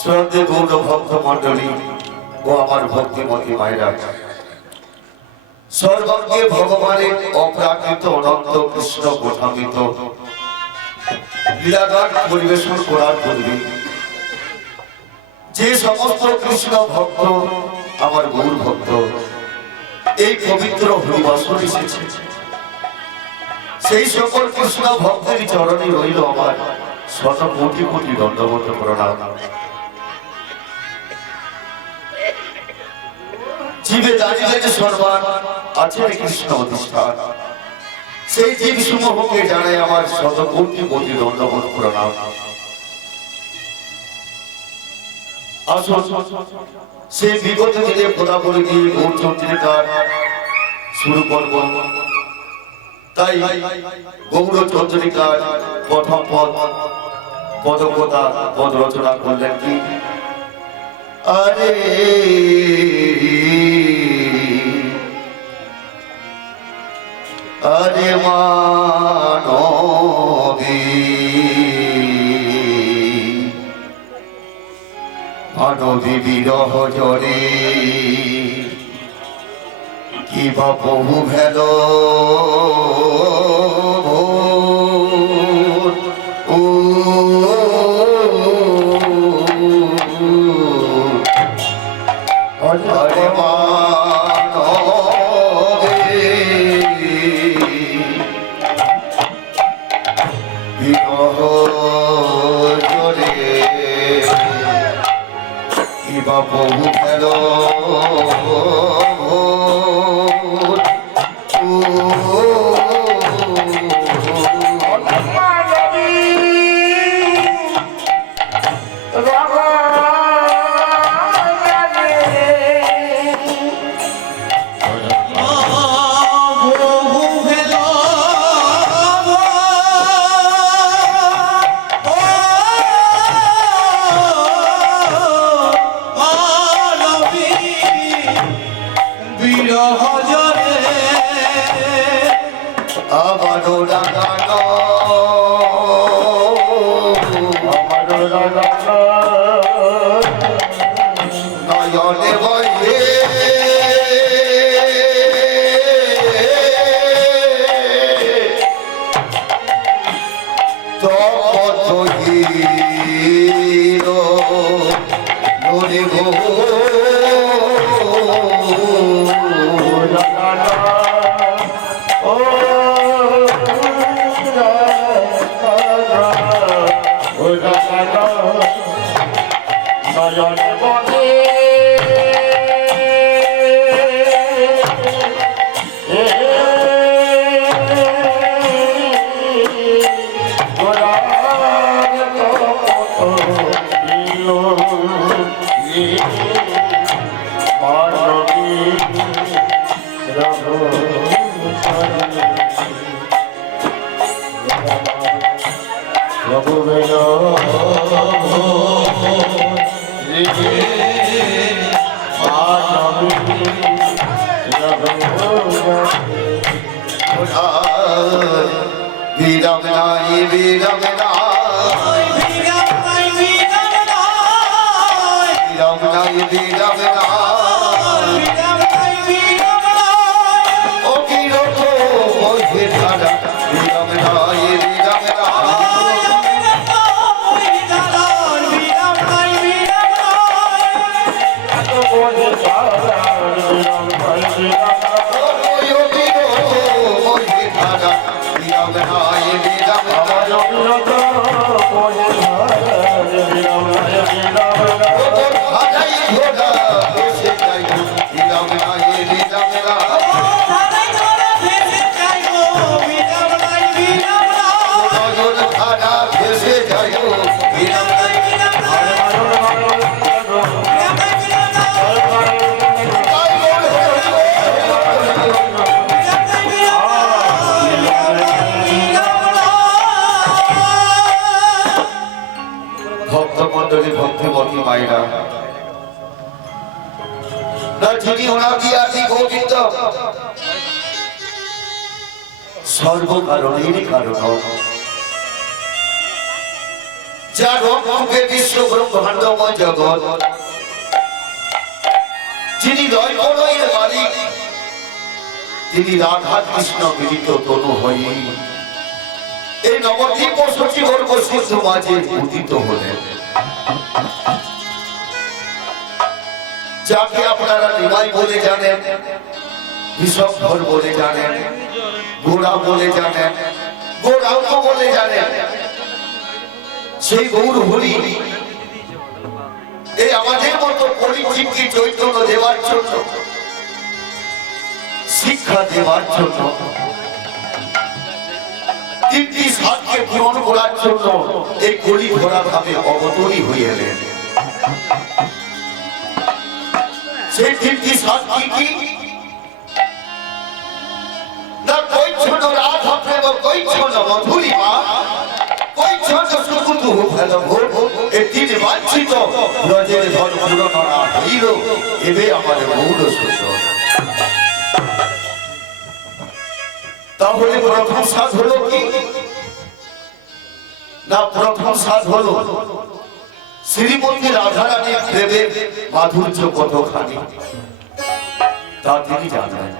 শ্রদ্ধে গৌর ভক্ত মন্ডলী ও আমার ভক্তিমতী মায়েরা, সর্বজ্ঞ ভগবানের অপ্রাকৃত অনন্ত কৃষ্ণ গঠামিত লীলাগান পরিবেশন করার পূর্বে যে সমস্ত কৃষ্ণ ভক্ত আমার গৌর ভক্ত এই পবিত্র হরিবাসর এসেছে, সেই সকল কৃষ্ণ ভক্তের চরণে রইল আমার শত কোটি কোটি দণ্ডবত প্রণাম। জীবে জানিলে যে সর্বান আছে কৃষ্ণ অধিষ্ঠান, সেই জীব সমূহকে জানাই আমার শত কোটি কোটি দণ্ডবত প্রণাম। আসুন সেই বিগত দিনে পদাবলী দিয়ে গৌরচন্দ্রিকার শুরু করব। তাই গৌরচন্দ্রিকার প্রথম পদকথা পদ রচনা করলেন কি, আরে আরে মানবী মানবী বিরহ জরে কিবা বহু ভেল বহু ফেল ভক্তমন্ডলী ভক্তিমতী মায়েরা, সর্বকারণের কারণ যার রূপে বিশ্ব ব্রহ্মাণ্ডময় জগৎ, যিনি রয়কলয়ের মালিক, তিনি রাধা কৃষ্ণ মিলিত তনু হয়ে এই নবদ্বীপ সচিবর্গ সিদ্ধ মাঝে উদিত হলেন। যাকে আপনারা নিমাই বলে জানেন, বিশ্বম্ভর বলে জানেন, গোড়া বলে জানেন, গৌরাঙ্গ বলে জানেন, সেই গৌর হরি এই আমাদের মতো পরিচিতকে চৈতন্য দেওয়ার জন্য, শিক্ষা দেওয়ার জন্য, তিনটি সাধকে পূরণ করার জন্য এই কলি ঘোড়া ভাবে অবতরী হয়ে এলেন। সেই তিনটি সাধ কি না? কৈচ্ছন রাধা প্রেম, কৈচ্ছন মধুরিমা, কৈচ্ছন সুকুতুহ ফেলভ, এই তিন বাঞ্ছিত ব্রজের ধন পূরণ না হইল, এবে আমার গৌর শোষণ। তাহলে প্রথম সাধ হলো কি না? প্রথম সাধ হলো শ্রীমতী রাধারানীর প্রেমের মাধুর্য কতখানি তা তিনি জানেন।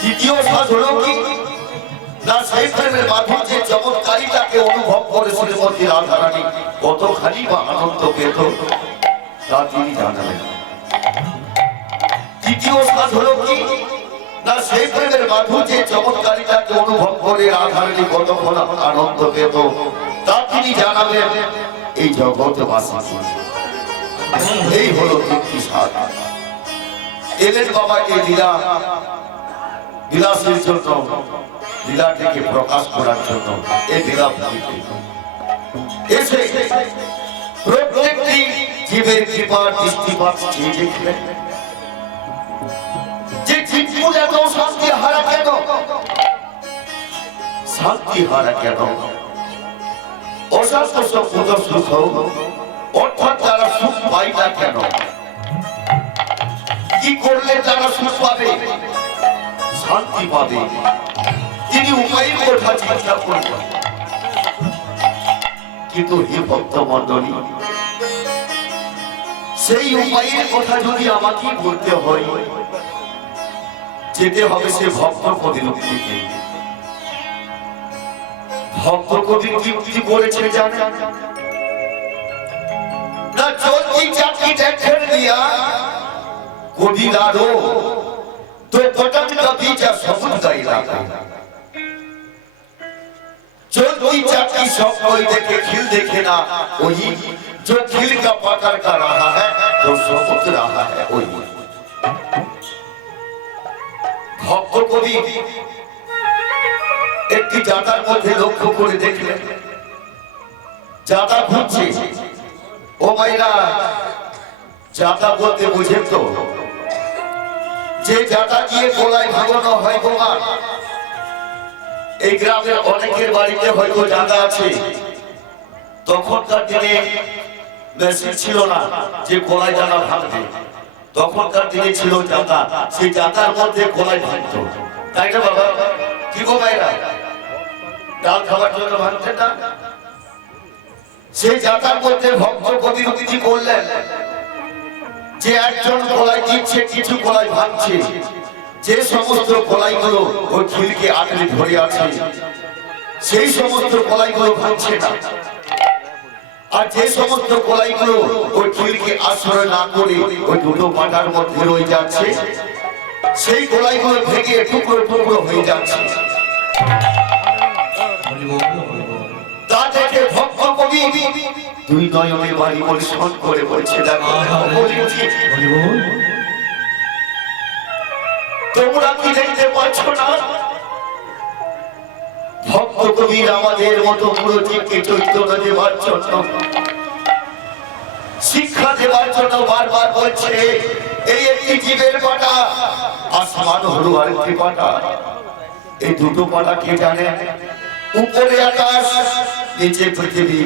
দ্বিতীয় সাধ হলো কি না? সেই প্রেমের মাধুর্যের চমৎকারিতাকে অনুভব করে শ্রীমতী রাধারানী কতখানি বা আনন্দ পেত তা তিনি জানালেন। তৃতীয় সাধ হলো কি না? সেই প্রেমের মাধুর্যের চমৎকারিতাকে অনুভব করে রাধারানী কতক্ষণ আনন্দ পেত তা তিনি জানাবেন এই জগৎবাসী। এই হলো তৃপ্তি সাধ। এলেন বাবা এই লীলা বিলাসের জন্য, লীলাটিকে প্রকাশ করার জন্য এই লীলা ভূমিতে এসে প্রত্যেকটি জীবের কৃপার দৃষ্টিপাত চেয়ে দেখলেন যে জীবগুলো এত শান্তি হারা কেন? শান্তি হারা কেন? অশান্ত সুখ, অর্থাৎ তারা সুখ পায় না কেন? কি করলে তারা সুখ পাবে, শান্তি পাবে? তিনি উপায়ের কথা চিন্তা করবেন। কিন্তু হে ভক্ত মন্ডলী, সেই উপায়ের কথা যদি আমাকে বলতে হয়, যেতে হবে সে ভক্ত কবির উক্তিতে। ভক্ত কবির কি উক্তি বলেছে জানেন না? চলতি চাকরি দেখেন দিয়া কবিরারো তো পটন কবি যা সবুজ গাইলা। चलती चाकी सब कोई देखे खिल देखे ना वही जो खिल का पकड़ का रहा है, जो सबूत रहा है वही। भक्त कवि एक जातार मध्य लक्ष्य करे देखलेन, जाता घुरছে। ओ माइरा जाता बोलते बुझेन तो যে जाता গিয়ে গলায় ভাঙানো হয় বোমা। এই গ্রামের অনেকের বাড়িতে হয়তো জায়গা আছে, তখনকার দিনে মেশিন ছিল না যে গলায় জায়গা ভাঙবে, তখনকার দিনে ছিল জাতা, সেই জাতার মধ্যে গলায় ভাঙতো, তাই না বাবা? কি গো ভাইরা, ডাল খাবার জন্য ভাঙতেন না? সেই জাতার মধ্যে ভক্ত কবি উক্তি বললেন যে একজন গলায় দিচ্ছে, কিছু গলায় ভাঙছে, যে সমস্ত গলাইগুলো ওই খিলকে আঁকড়ে ধরে আছে সেই সমস্ত গলাইগুলো ভাঙছে না, আর যে সমস্ত গলাইগুলো ওই খিলকে আশ্রয় না করে ওই দুটো পাটার মধ্যে রয়ে যাচ্ছে, সেই গলাইগুলো ভেঙে টুকরো টুকরো হয়ে যাচ্ছে। তা দেখে ভক্ত কবি দুই নয়নে বাড়ি পরিশ্রম করে বলছে, দেখো তোমরা কি দেখতে পাচ্ছ না? ভক্ত কবির আমাদের মতো পুরোটিকে চৈতন্য দেওয়ার জন্য, শিক্ষা দেওয়ার জন্য বারবার বলছে এই একটি জীবের পাটা, আসমান হলো আরেকটি পাটা। এই দুটো পাটা কে জানে? উপরে আকাশ, নিচে পৃথিবী।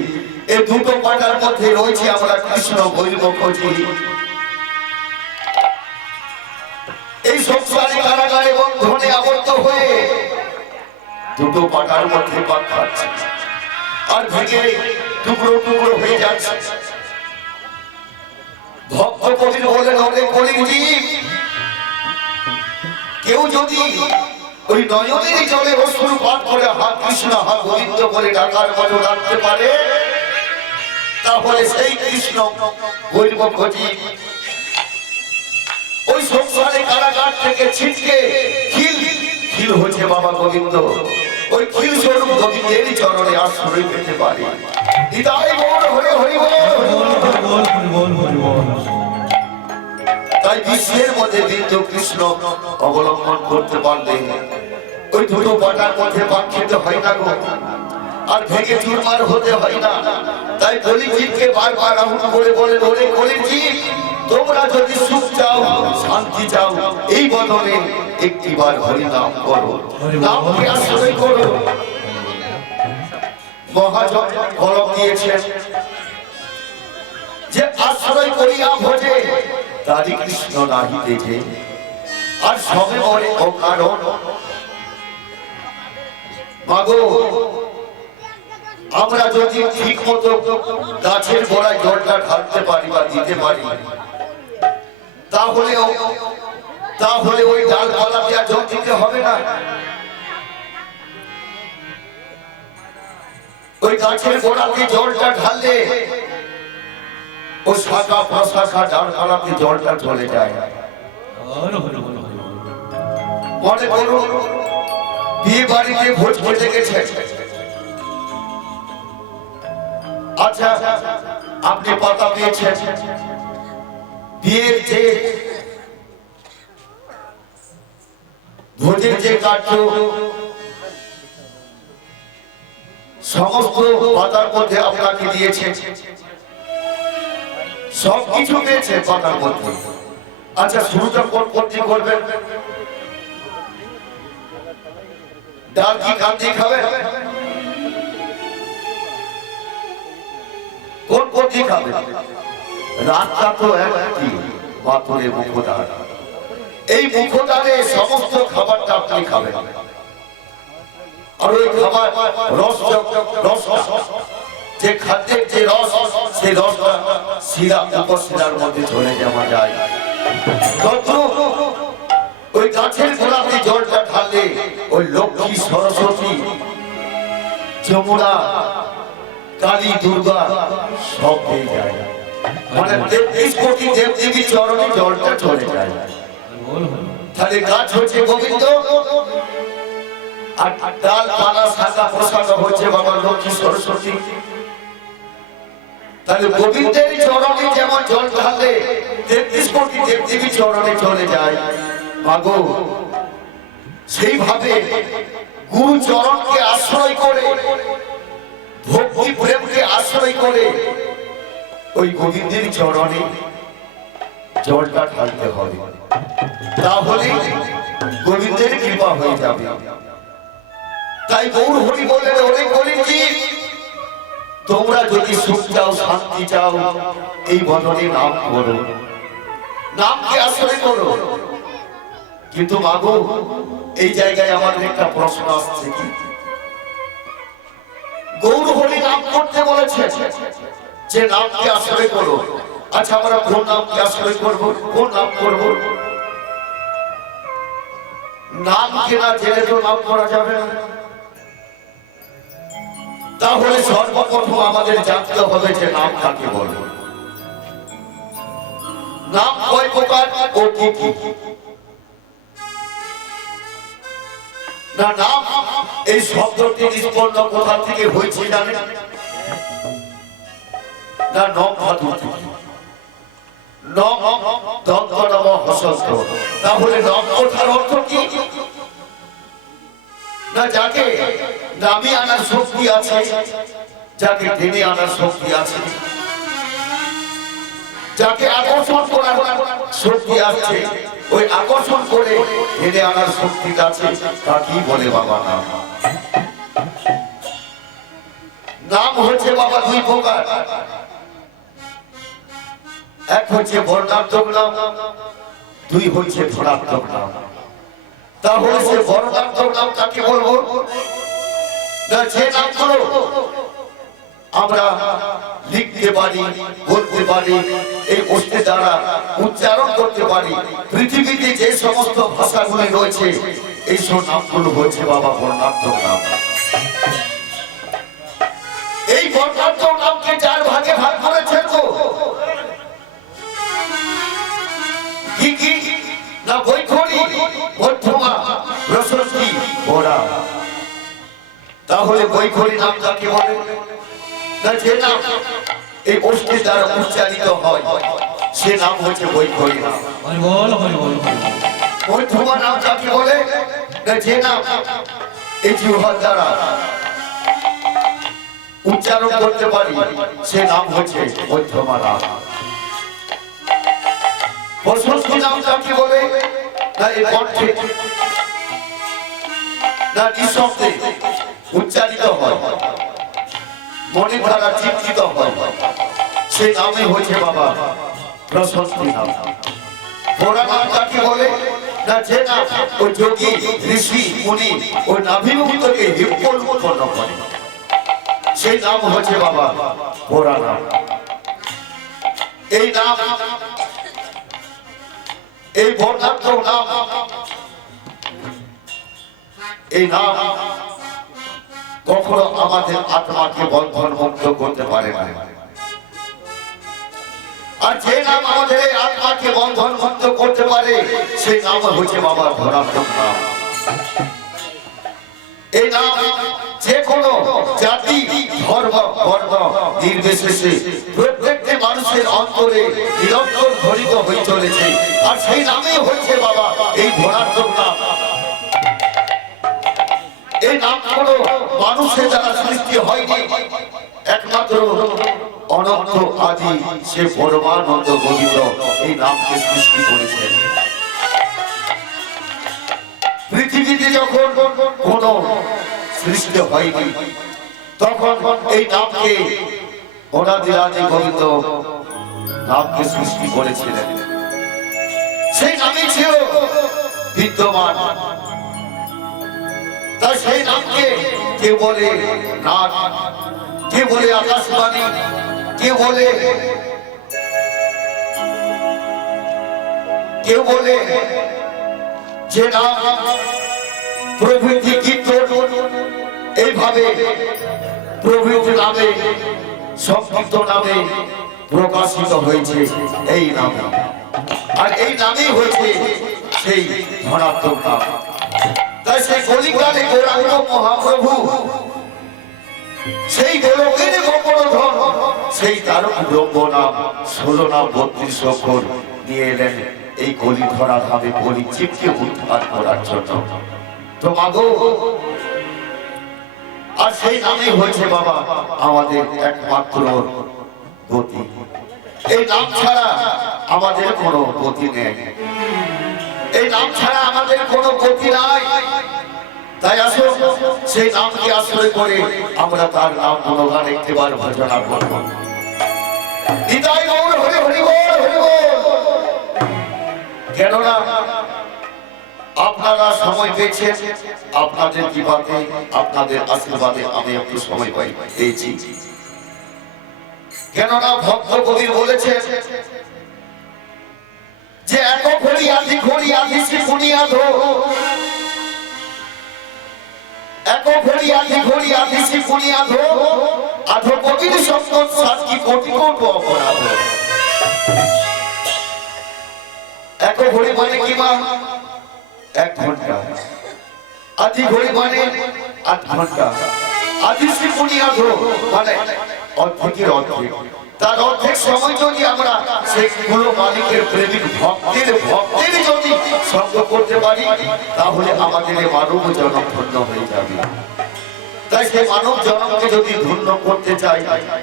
এই দুটো পাটার মধ্যে রয়েছে আমরা কৃষ্ণ বৈরবখজি। এই সংসারে কারাগারে বন্ধনে আবদ্ধ হয়ে দুটো পাটার মধ্যে পাক খাচ্ছে, আর ভেঙে টুকরো টুকরো হয়ে যাচ্ছে। ভক্ত কবির বলেন, অনেক কলির জীব, কেউ যদি ওই নয়নের জলে অশ্রু পান করে হা কৃষ্ণ হা গোবিন্দ বলে ডাকার মতো ডাকতে পারে, তাহলে সেই কৃষ্ণ বলব খোঁজি ওই সংসারে কারাগার থেকে ছিটকে খিল খিল হচ্ছে বাবা গোবিন্দ, ওই খিল স্বরূপ গোবিন্দের চরণে আশ্রয় পেতে পারে। হৃদয় গৌর হরে হরি বল। তাই বিশ্বের মধ্যে বিন্দু কৃষ্ণ অবলম্বন করতে পারলে ওই দুটো পাটার মধ্যে পাক খেতে হয় না গো, আর ভেঙে চুরমার হতে হয় না। তাই কলি জীবকে বারবার আহ্বান করে বলে, ওরে কলি জীব, তোমরা যদি সুখ চাও, শান্তি চাও, এই বদলে একটিবার হরি নাম করো, নামকে আশ্রয় করো। মহাজন কলম দিয়েছেন যে আশ্রয় করিয়া ভোজে তারি কৃষ্ণ নাহি দেখে, আর সবে মরে অকারণ। মাগো, আমরা যদি ঠিক মতো গাছের গোড়ায় জলটা ঢালতে পারি বা দিতে পারি, তাহলে ওই ডালপালাতে আর জল দিতে হবে না। ওই গাছের গোড়াতে জলটা ঢাললে ও শাখা প্রশাখা ডালপালাতে জলটা চলে যায়। মনে করুন বিয়ে বাড়িতে ভোজ খেতে গেছে, আচ্ছা আপনি পাতা পেয়েছেন, বিয়ের যে ভোজের যে কার্য সমস্ত পাতার মধ্যে আপনাকে দিয়েছে, সবকিছু পেয়েছে পাতার মধ্যে। আচ্ছা শুরুটা কোন পদ্ধতি করবেন? ডাল কি কান দিয়ে খাবেন? কোন পদ্ধতি খাবেন? রাতটা তো একটি পাথরের মুখোদ্বার, এই মুখোদ্বারে সমস্ত খাবারটা আপনি খাবেন। আর ওই খাবার রস যে খাদ্যের যে রস, সেই রসটা শিরা উপশিরার মধ্যে চলে যাওয়া যায়। ওই গাছের গোড়াতে জলটা ঢাললে ওই লক্ষ্মী সরস্বতী যমুনা কালী দুর্গা সব পেয়ে যায়, মানে 33 কোটি দেবদেবী চরণে জলটা চলে যায়। তাহলে গাছ হচ্ছে গোবিন্দ, আর ডালপালা শাখা প্রশাখা হচ্ছে বাবা লক্ষ্মী সরস্বতী। তাহলে গোবিন্দের চরণে যেমন জল ঢাললে 33 কোটি দেবদেবী চরণে চলে যায়, মাগো সেইভাবে গুরু চরণকে আশ্রয় করে, ভক্তি প্রেমকে আশ্রয় করে ওই গোবিন্দের চরণে জলটা ঢালতে হবে, তাহলে গোবিন্দের কৃপা হয়ে যাবে। তাই গৌর হরি বললেন, ওরে কলির জীব, তোমরা যদি সুখ চাও, শান্তি চাও, এই বদনে নাম করো, নামকে আশ্রয় করো। কিন্তু মাগো, এই জায়গায় আমাদের একটা প্রশ্ন আসছে, কি গৌর হরি নাম করতে বলেছে যে নামকে আশ্রয় করো। আচ্ছা আমরা কোন নামকে আশ্রয় করবো, কোন নাম করবো? নামকে না জেনে তো নাম করা যাবে না। তাহলে সর্বপ্রথম আমাদের জানতে হবে যে নাম কাকে বলে, নাম কয় প্রকার ও কি কি। না নাম এই শব্দটি নিষ্পন্ন কোথা থেকে হয়েছে জানেন? না নম ধাতু থেকে, নম দন্ত নম হসন্ত। তাহলে নম কথার অর্থ কি? না যাকে নামিয়ে আনার শক্তি আছে, যাকে টেনে আনার শক্তি আছে, যাকে আকর্ষণ করার শক্তি আছে, ওই আকর্ষণ করে টেনে আনার শক্তিটা আছে, তা কি বলে বাবা নাম? নাম হচ্ছে বাবা দুই প্রকার, এক হচ্ছে বর্ণাত্মক নাম, দুই হচ্ছে ধনাত্মক নাম। তাহলে সে বর্ণাত্মক নাম কাকে বলবো? না যে নামগুলো আমরা লিখতে পারি, বলতে পারি, এই অস্ত্রে দ্বারা উচ্চারণ করতে পারি। পৃথিবীতে যে সমস্ত ভাষাগুলি রয়েছে এই সব নামগুলো হচ্ছে বাবা বর্ণাত্মক নাম। এই বর্ণাত্মক নামকে 4 ভাগে ভাগ করেছেন তো কি কি না বৈখরি, মধ্যমা, প্রশস্তি, ঘোড়া। তাহলে বৈখরি নাম কাকে বলে? না যে নাম এই অস্ত্রে দ্বারা উচ্চারিত হয় সে নাম হচ্ছে বৈখরি নাম। মধ্যমা নাম কাকে বলে? না যে নাম এই জিহ্বার দ্বারা উচ্চারণ করতে পারি সে নাম হচ্ছে মধ্যমা নাম। প্রশস্তি নাম কাকে বলে? না এই কণ্ঠে না নিঃশব্দে উচ্চারিত হয়, মনের দ্বারা চিন্তিত হয়, সে নামে হচ্ছে বাবা প্রশস্তি নাম। ঘোড়া নাম কাকে বলে? না যে নাম ও যোগী ঋষি মুনি ও নাভিমুক্তকে হিপ্পল উৎপন্ন করে সেই নাম হচ্ছে বাবা ঘোড়া নাম। এই নাম এই বর্ণাত্মক নাম, এই নাম কখনো আমাদের আত্মাকে বন্ধন মুক্ত করতে পারে না। আর যে নাম আমাদের এই আত্মাকে বন্ধন মুক্ত করতে পারে সেই নাম হচ্ছে বাবা ধনাত্মক নাম। এই নাম যে কোনো জাতি, ধর্ম, বর্ণ নির্বিশেষে প্রত্যেকটি মানুষের অন্তরে নিরন্তর ধ্বনিত হয়ে চলেছে। আর সেই নামই হচ্ছে বাবা এই ধনাত্মক নাম। এই নাম কোনো মানুষের দ্বারা সৃষ্টি হয়নি, একমাত্র অনন্ত আদি সে পরমানন্দ গোবিন্দ এই নামকে সৃষ্টি করেছেন। পৃথিবীতে যখন কোন সৃষ্টি হয়নি তখন এই নামকে অনাদিরাদি গোবিন্দ নামকে সৃষ্টি করেছিলেন। সেই নামই ছিল বিদ্যমান। তাই সেই নামকে কে বলে নাট, কে বলে আকাশবাণী, কেউ বলে যে নাম প্রভৃতি কীর্তন, এইভাবে প্রভৃতি নামে সংক্ষিপ্ত নামে প্রকাশিত হয়েছে এই নাম। আর এই নামই হয়েছে সেই ধনাত্মক নাম। তাই সেই কলিকালে গৌরাঙ্গ মহাপ্রভু সেই গোলকের গোপনধন সেই তারক ব্রহ্ম নাম 16 নাম 32 অক্ষর নিয়ে এলেন এই কলি ধরা ধামে কলি জীবকে উদ্ধার করার জন্য। তো মাগো, আর সেই নামই হয়েছে বাবা আমাদের একমাত্র গতি। এই নাম ছাড়া আমাদের কোনো গতি নেই, এই নাম ছাড়া আমাদের কোনো গতি নাই। তাই আসো সেই নামকে আশ্রয় করে আমরা তার নাম গুণগান একটিবার ভজনা করব। নিতাই গৌর হরি হরি বল, হরি বল। কেননা আপনারা সময় পেয়েছেন, আপনাদের কৃপাতে আপনাদের আশীর্বাদে আমি একটু সময় পেয়েছি। কেননা ভক্ত কবির বলেছেন যে এত ঘড়ি আধি ঘড়ি আধি শিখুনিয়া ধো, এক ঘড়ি আধি ঘড়ি আধি শিখুনিয়া ধো, আধো কবির সম্পদ 7 কোটি কোটি অপরাধ। এক ঘড়ি মানে কি মা? 1 ঘন্টা। আধি ঘড়ি মানে 8 ঘন্টা। আধি শিখুনিয়া ধো মানে অর্ধেকের অর্ধেক। তার অর্ধেক সময় যদি আমরা সেইগুলো মালিকের প্রেমিক ভক্তের যদি সঙ্গ করতে পারি তাহলে আমাদের এই মানব জনম ধন্য হয়ে যাবে। তাই সেই মানব জনমকে যদি ধন্য করতে চাই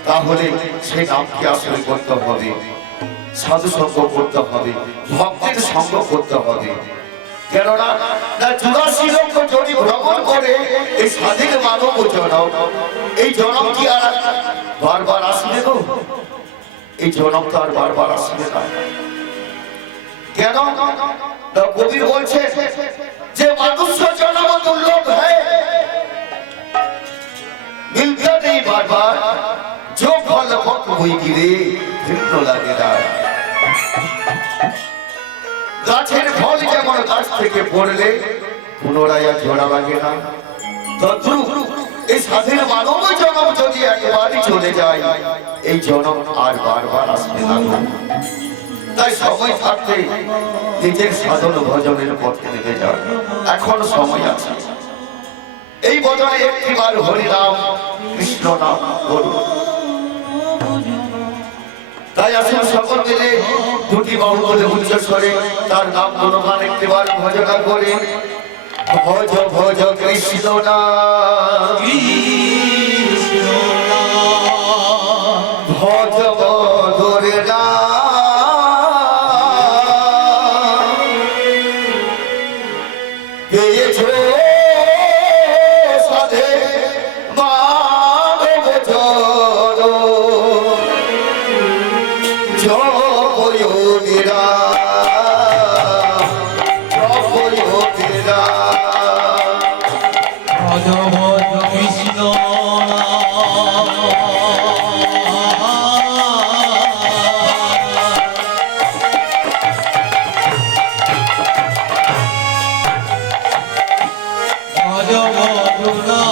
তাহলে সেই নামকে আশ্রয় করতে হবে, সাধু সঙ্গ করতে হবে, ভক্তের সঙ্গ করতে হবে। কেননা 84 লক্ষ যদি ভ্রমণ করে এই স্বাধীন মানব জনম, এই জনম কি আর বারবার আসবে গো? এই জনম তো আর বারবার আসবে না। কেন? কবির বলছে যে মানুষ জনম দুর্লভ হ্যায়, মিলতা নেই বারবার, বই গিরে ভিন্ন লাগে না। গাছের ফল যেমন গাছ থেকে পড়লে পুনরায় আর ঝরা লাগে না, তদ্রূপ এই সাধের মানব জনম যদি একবারই চলে যায়, এই জনম আর বারবার আসবে না। তাই সময় থাকতে নিজের সাধন ভজনের পথে নেমে যান, এখন সময় আছে। এই বদলে একটিবার হরিনাম কৃষ্ণ নাম করুন। তাই আসুন সকল মিলে দুটি বাহু বলে উচ্চ স্বরে তার নাম গুণগান একটিবার ভজনা করে। ভজ ভজ কৃষ্ণ নাম, ভজ মধুর নাম, পেয়েছো সাধে মানব জন জয়োগীরা জয়োগীরা। ভজ ভজ কৃষ্ণ ভজ মধুরা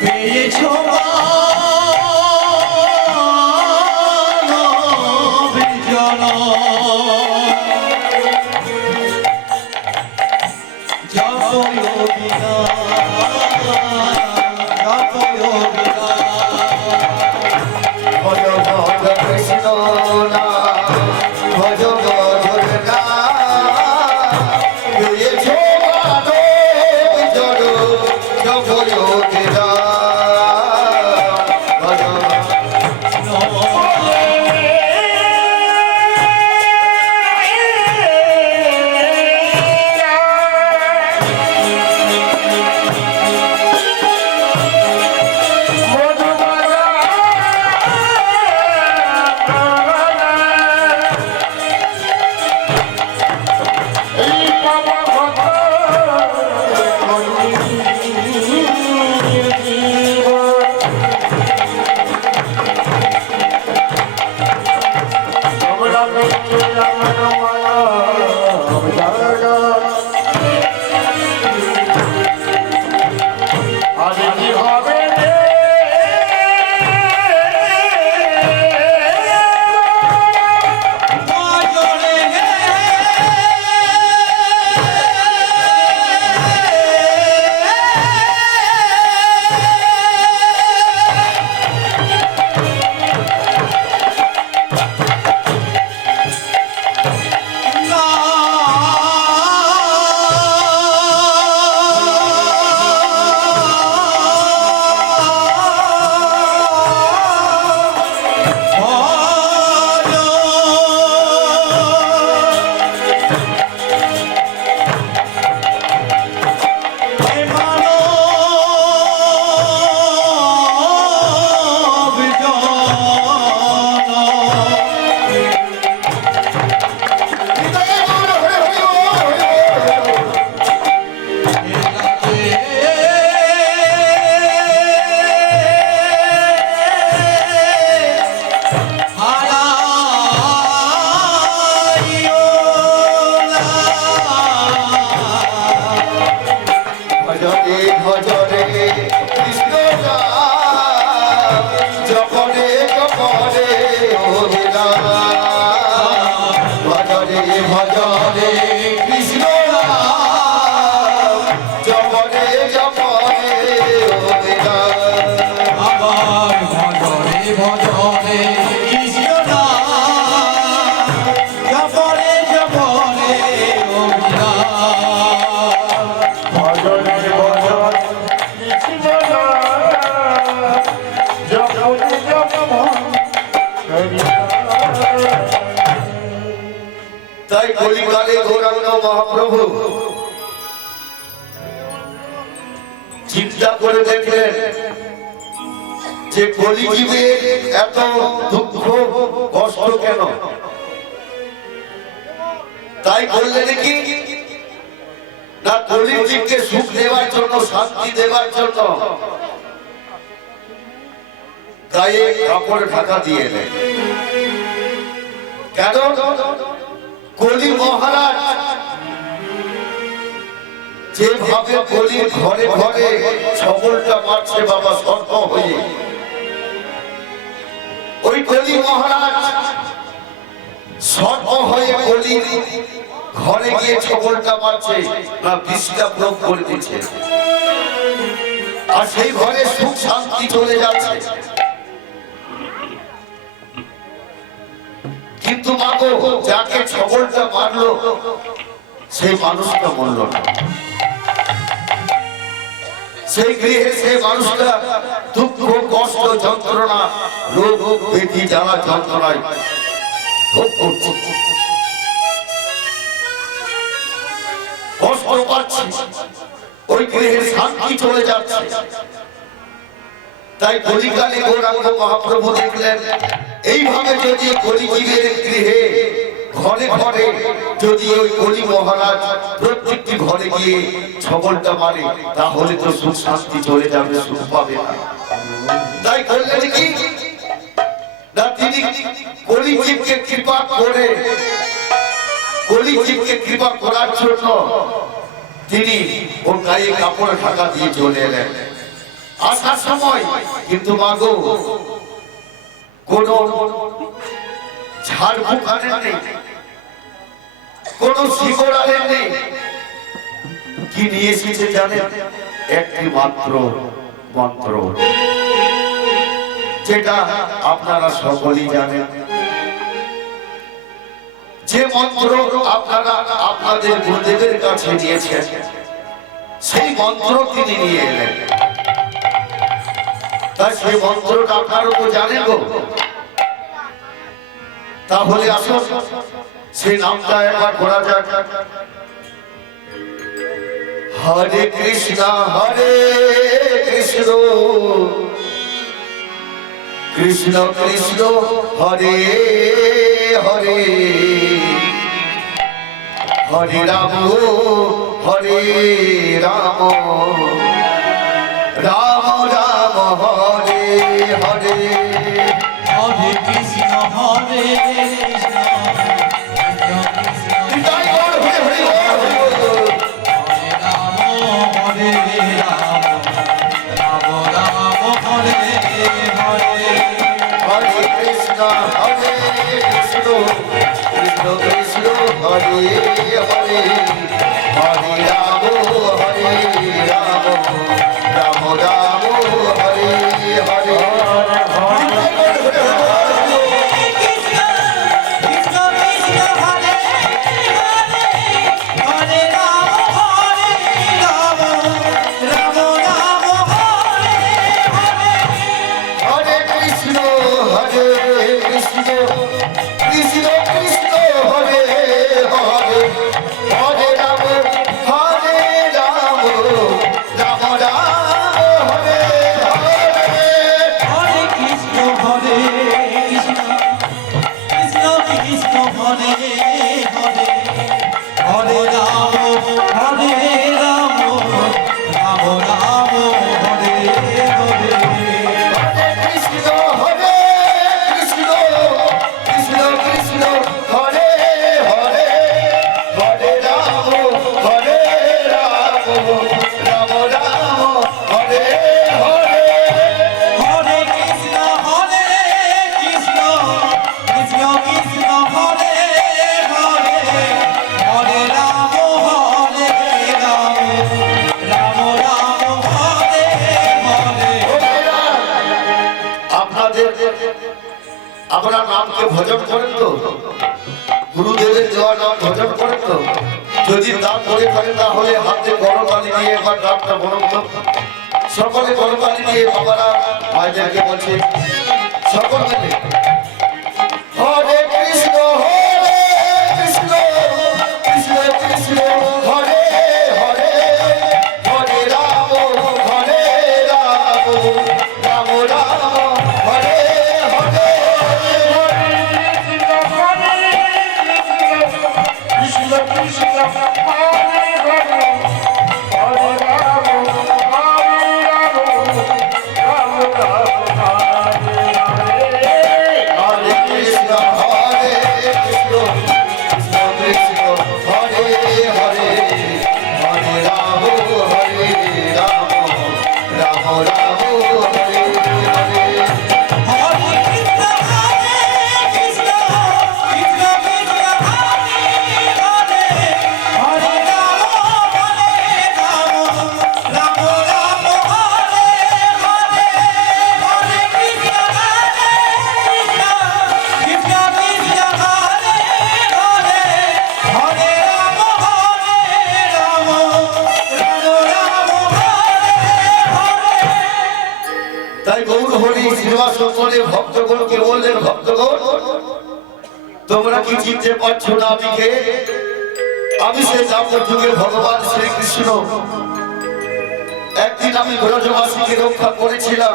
পেয়েছো ভজ ভজ কৃষ্ণ নাম, ভজ মধুর নাম, পেয়েছো মানব জন জয়োগীরা। ভজ ভজরে ভজরে কৃষ্ণ নাম, জপরে জপরে হরিনাম। ভজরে ভজরে কৃষ্ণ নাম, জপরে জপরে হরিনাম। আবার ভজরে ভজরে কৃষ্ণ নাম, জপরে জপরে অভিরাম। ভজরে ভজরে কৃষ্ণ নাম, জপরে জপরে। তাই কলিকালে গৌরাঙ্গ মহাপ্রভু চিন্তা করে দেখলেন যে কলিযুগে এত দুঃখ কষ্ট কেন। তাই বললেন কি না কলির জীবকে সুখ দেওয়ার জন্য শান্তি দেওয়ার জন্য গায়ে কাপড় ঢাকা দিয়ে দেয়। কেন কলি মহারাজ যেভাবে কলির ঘরে ঘরে ছবলটা মারছে বাবা সর্প হয়ে, ওই কলি মহারাজ সর্প হয়ে কলির ঘরে গিয়ে ছবলটা মারছে না বিষটা প্রয়োগ করে দিচ্ছে, আর সেই ঘরে সুখ শান্তি চলে যাচ্ছে। কিন্তু মাগো যাকে ছবলটা মারলো সেই মানুষটা মরল না। সেই গৃহে সেই মানুষটা দুঃখ কষ্ট যন্ত্রণা রোগ ব্যাধি জ্বালা যন্ত্রণায় ভোগ করছে, কষ্ট পাচ্ছে, ওই গৃহে শান্তি চলে যাচ্ছে। তাই কলিকালে গৌরাঙ্গ মহাপ্রভু দেখলেন এইভাবে যদি কলিজীবের গৃহে ঘরে ঘরে যদি ওই কলি মহারাজ প্রত্যেকটি ঘরে গিয়ে ছবলটা মারে তাহলে তো সুখ শান্তি চলে যাবে, সুখ পাবে না। তাই করলেন কি না তিনি কলিজীবকে কৃপা করে, কলিজীবকে কৃপা করার জন্য তিনি ওর গায়ে কাপড় ঢাকা দিয়ে চলে এলেন। আসার সময় কিন্তু মাগো কোন ঝাড়ফুঁক আনেন নেই, কোন শিকড় আনেন নেই, কি নিয়ে এসেছে জানেন? একটি মাত্র মন্ত্র, যেটা আপনারা সকলেই জানেন। যে মন্ত্র আপনারা আপনাদের গুরুদেবের কাছে নিয়েছেন সেই মন্ত্র তিনি নিয়ে এলেন। তাই সেই মন্ত্রটা আপনারও তো জানেন গো। তাহলে আসুন সেই নামটা একবার করা যাক। হরে কৃষ্ণ কৃষ্ণ কৃষ্ণ হরে হরে, হরে রাম হরে রাম, রাম রাম হরে হরে। হরে কৃষ্ণ হরে কৃষ্ণ, জয় গৌর হরে হরে বল। হরে রাম হরে রাম, রাম রাম হরে হরে। হরে কৃষ্ণ কৃষ্ণ কৃষ্ণ হরে হরে, হরে রাম রাম, রাম রাম হরে হরে। হরে কৃষ্ণ কৃষ্ণ কৃষ্ণ কৃষ্ণ হরে হরে, হরে রাম রাম, রাম রাম হরে হরে। হরে কৃষ্ণ হরে কৃষ্ণ, কৃষ্ণ কৃষ্ণ হরে হরে, হরে রাম রাম, রাম রাম হরে হরে। হরে কৃষ্ণ কৃষ্ণ কৃষ্ণ কৃষ্ণ হরে হরে, হরে রাম রাম, রাম রাম হরে হরে। হরে কৃষ্ণ কৃষ্ণ, কৃষ্ণ কৃষ্ণ হরে হরে, হরে রাম রাম, রাম রাম হরে হরে। আপনাদের আপনার নামকে ভজন করেন তো, গুরুদেবের দেওয়া নাম ভজন করেন তো? যদি নাম করে থাকেন তাহলে হাতে করতালি দিয়ে একবার নামটা বলুন তো। সকলে করতালি দিয়ে বাবারা ভাইদেরকে বলছে সকল মিলে হরে কৃষ্ণ কৃষ্ণ কৃষ্ণ কৃষ্ণ হরে হরে, হরে রাম রাম, রাম রাম হরে হরে। কৃষ্ণ মানে ভক্তগণকে বললেন, ভক্তগণ তোমরা কি চিনতে পারছো না আমি কে? আমি সেই যাবতীয় যুগে ভগবান শ্রীকৃষ্ণ। একদিন আমি ব্রজবাসীকে রক্ষা করেছিলাম,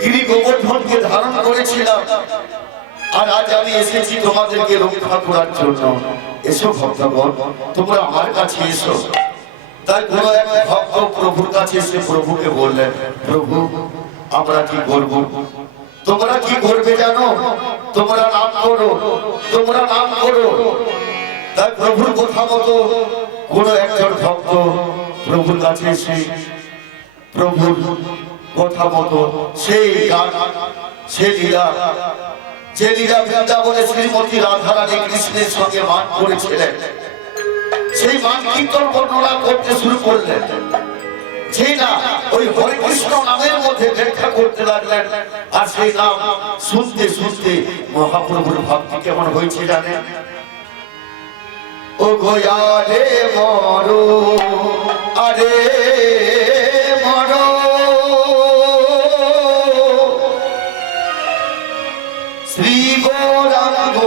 গিরি গোবর্ধনকে ধারণ করেছিলাম, আর আজ আমি এসেছি তোমাদেরকে রক্ষা করার জন্য। এসো ভক্তগণ, তোমরা আমার কাছে এসো। তাই কোন এক ভক্ত প্রভুর কাছে এসে প্রভুকে বললেন, প্রভু আমরা কি করব? তোমরা কি করবে জানো? তোমরা নাম করো, তোমরা নাম করো। তাই প্রভুর কথা মতো কোন একজন ভক্ত প্রভুর কাছে এসে প্রভুর কথা মতো সেই গান, সে লীলা, যে লীলা বৃন্দাবনে শ্রীমতী রাধারানী কৃষ্ণের সঙ্গে মান করেছিলেন, সেই মান কীর্তন বর্ণনা করতে শুরু করলেন। সেই না ওই হরে কৃষ্ণ নামের মধ্যে ব্যাখ্যা করতে লাগলেন। আর সেই নাম শুনতে শুনতে মহাপ্রভুর ভক্তি কেমন হয়েছে জানেন? ও গোয়ারে মরো, আরে মরো, শ্রী গৌরাঙ্গ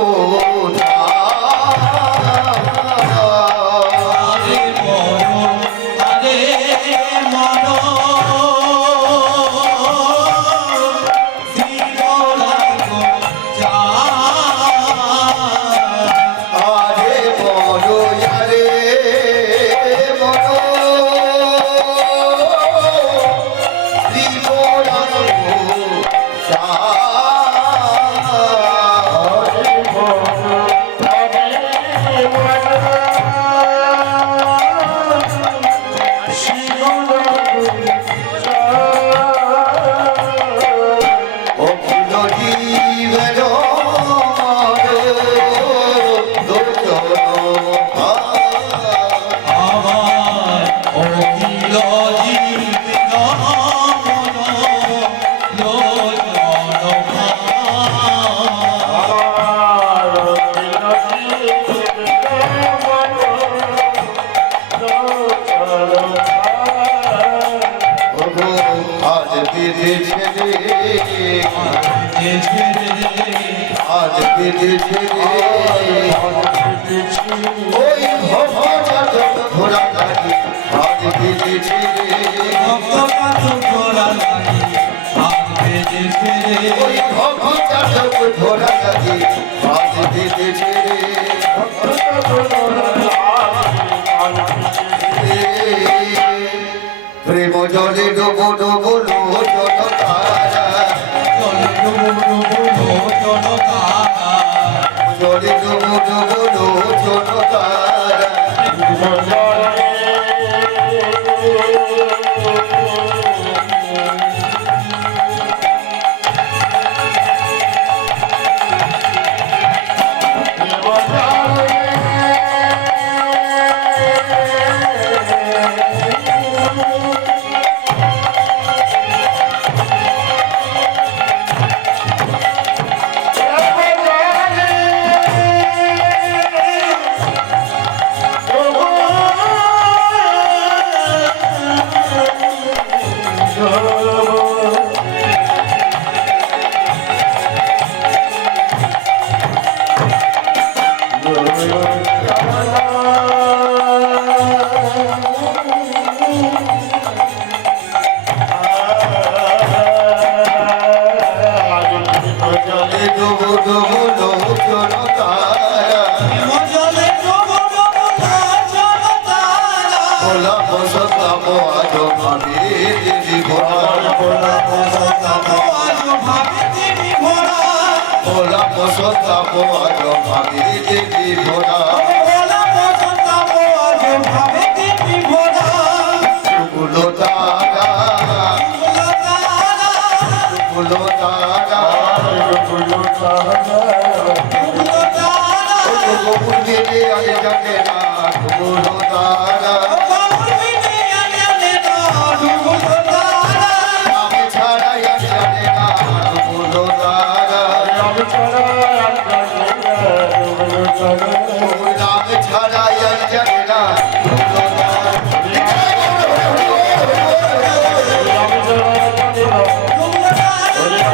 ওই ভবজাত ঘোড়া লাগি হাত বেঁধেছে রে, ওই ভবজাত ঘোড়া লাগি হাত বেঁধেছে রে। প্রেম জলে ডোবো ডোবো লোচন তারা, জলে ডোবো ডোবো লোচন তারা।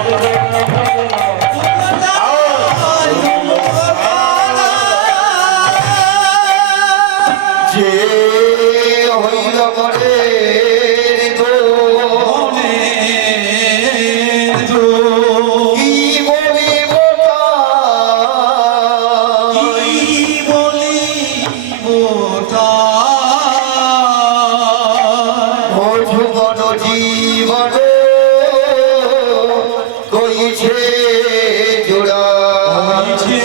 Hare মনের মনের দোষ কি বলিব তাই? কি বলিব তাই? মধুবন জীবন কইছে জোড়া হইছে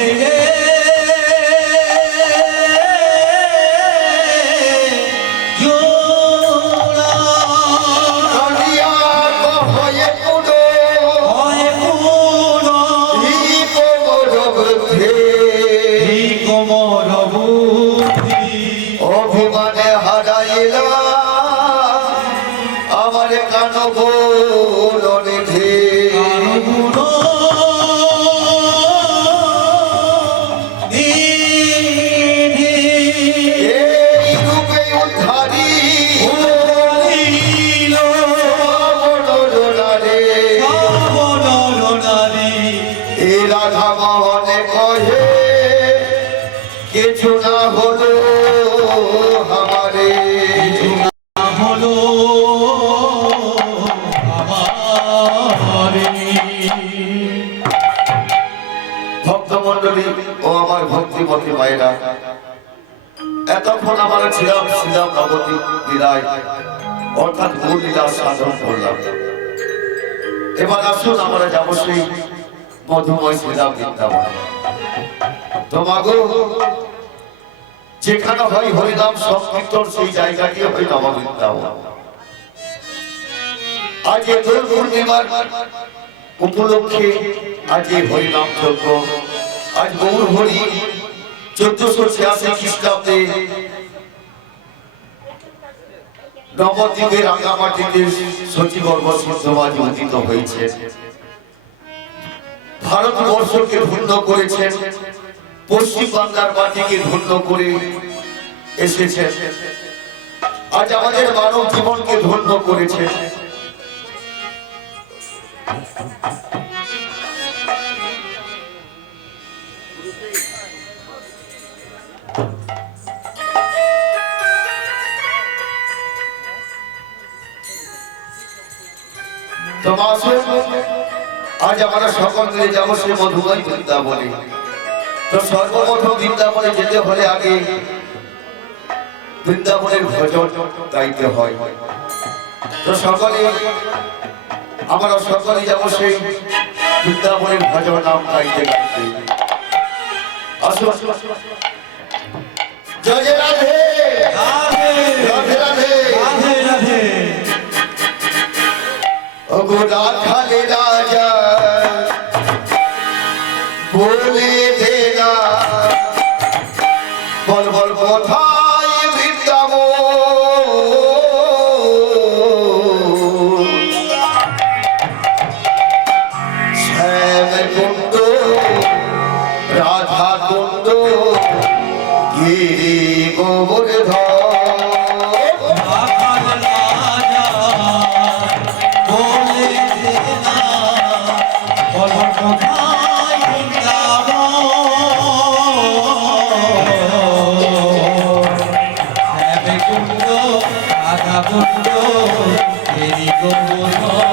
জোড়া কালিয়া হয়ে পুরো হয় পুরো এই কোমরবধে এই কোমর বুদ্ধি অভিমানে হারাইলা আমার কান বোলনে ধে কারগুলো ধীরে এই রূপে উদ্ধারি হইল বড় সাবরণারে এই রাধা মোহনে কহে কিছু না হলো আমারে হলো আমারে ভক্তমন্ডলী ও আমার ভক্তিমতী মায়েরা, এতক্ষণ আমরা ছিলাম ছিলাম নবদ্বীপ লীলায় অর্থাৎ গৌর লীলা সাধন করলাম। এবার আসুন আমরা যাবো সেই মধুময় শ্রীরাম বৃন্দাবন। তোমাগো যেখানে হয় হরিনাম সংকীর্তন সেই জায়গাটি হয় নববৃন্দাবন। আজ এই দোল পূর্ণিমার উপলক্ষে আজ এই হরিনাম যজ্ঞ, আজ গৌর হরি 1486 খ্রিস্টাব্দে নবদ্বীপের রাঙ্গামাটিতে সচিবর্গ সিদ্ধবাজ উদিত হয়েছে। ভারতবর্ষকে ধন্য করেছেন, পশ্চিম বাংলার মাটিকে ধন্য করে এসেছেন। আজ আমাদের মানব জীবনকে ধন্য করেছে। তো আসুন আজ আমরা সকল মিলে যাবো সে মধুময় বৃন্দাবনে। তো সর্বপ্রথম বৃন্দাবনে যেতে হলে আগে বৃন্দাবনের ভজন গাইতে হয়। তো সকলে আমরা সকলে যাবো সেই বৃন্দাবনের ভজন নাম গাইতে গাইতে। আসুন জয় রাধে রাধে রাধে রাধে রাধে রাধে ওগো রাখালে রাজা বলে দে না বল বল কোথায় বৃন্দাবন শ্যাম কুণ্ড রাধা কুণ্ড গিরি গোবর্ধন রাখাল রাজা বলে দে না বল কোথায় বৃন্দাবন শ্যামে কুণ্ড রাধা কুণ্ড গিরি গোবর্ধন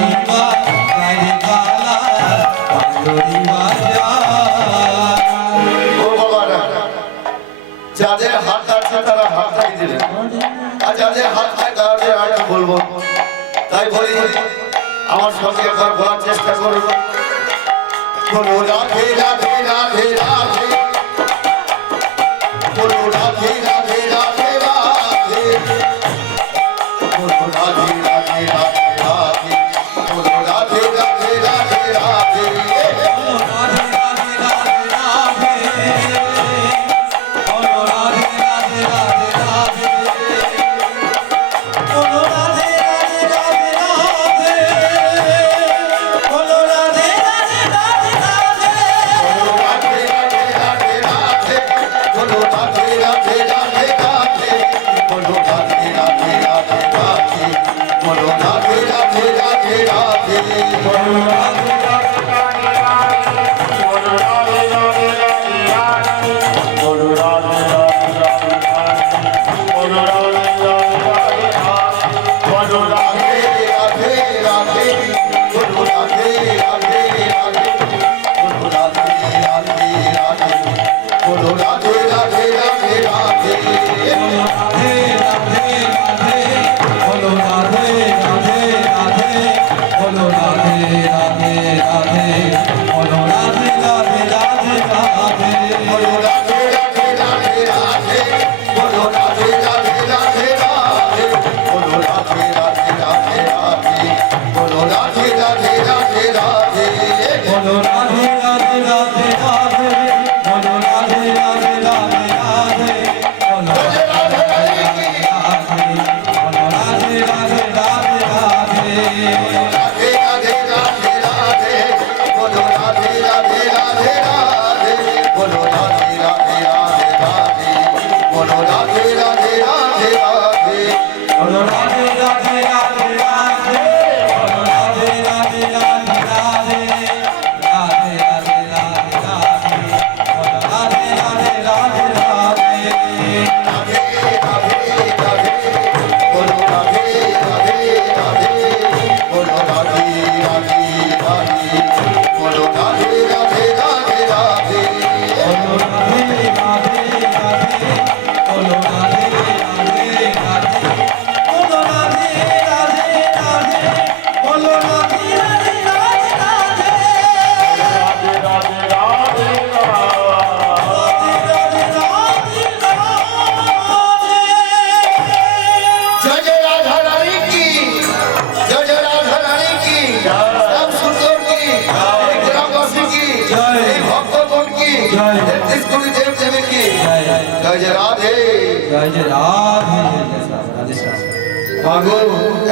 পান্ডরিবা গায়ে কালা পান্ডরিবা যায়। ও বাবারা, যাদের হাত আছে তারা হাতটাই দিলেন, আর যাদের হাত নাই তাদের আর কি বলবো। তাই বলি আমার সঙ্গে একবার বলার চেষ্টা করুন, বলো রাধে রাধে রাধে রাধে, বলো রাধে রাধে রাধে রাধে, বলো রাধে রাধে রাধে রাধে, বলো রাধে রাধে রাধে রাধে।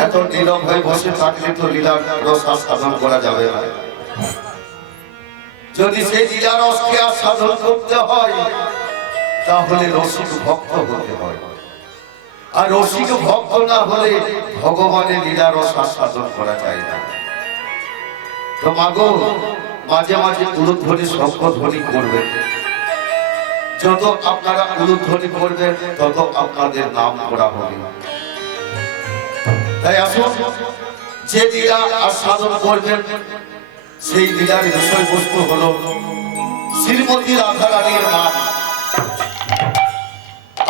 এত নীরব হয়ে বসে থাকলে তো লীলার রস সাধন করা যাবে না। যদি সেই লীলার রসকে আর সাধন করতে হয় তাহলে রসিক ভক্ত হতে হয়, আর রসিক ভক্ত না হলে ভগবানের লীলার রস সাধন করা যায় না। তো মাগো মাঝে মাঝে উলুধ্বনি শঙ্খধ্বনি করবেন, যত আপনারা উলুধ্বনি করবেন তত আপনাদের নাম করা হবে। তাই আসুন, যে লীলা আর সাধন করবেন সেই লীলার বিষয়বস্তু হলো শ্রীমতী রাধা রানীর মান,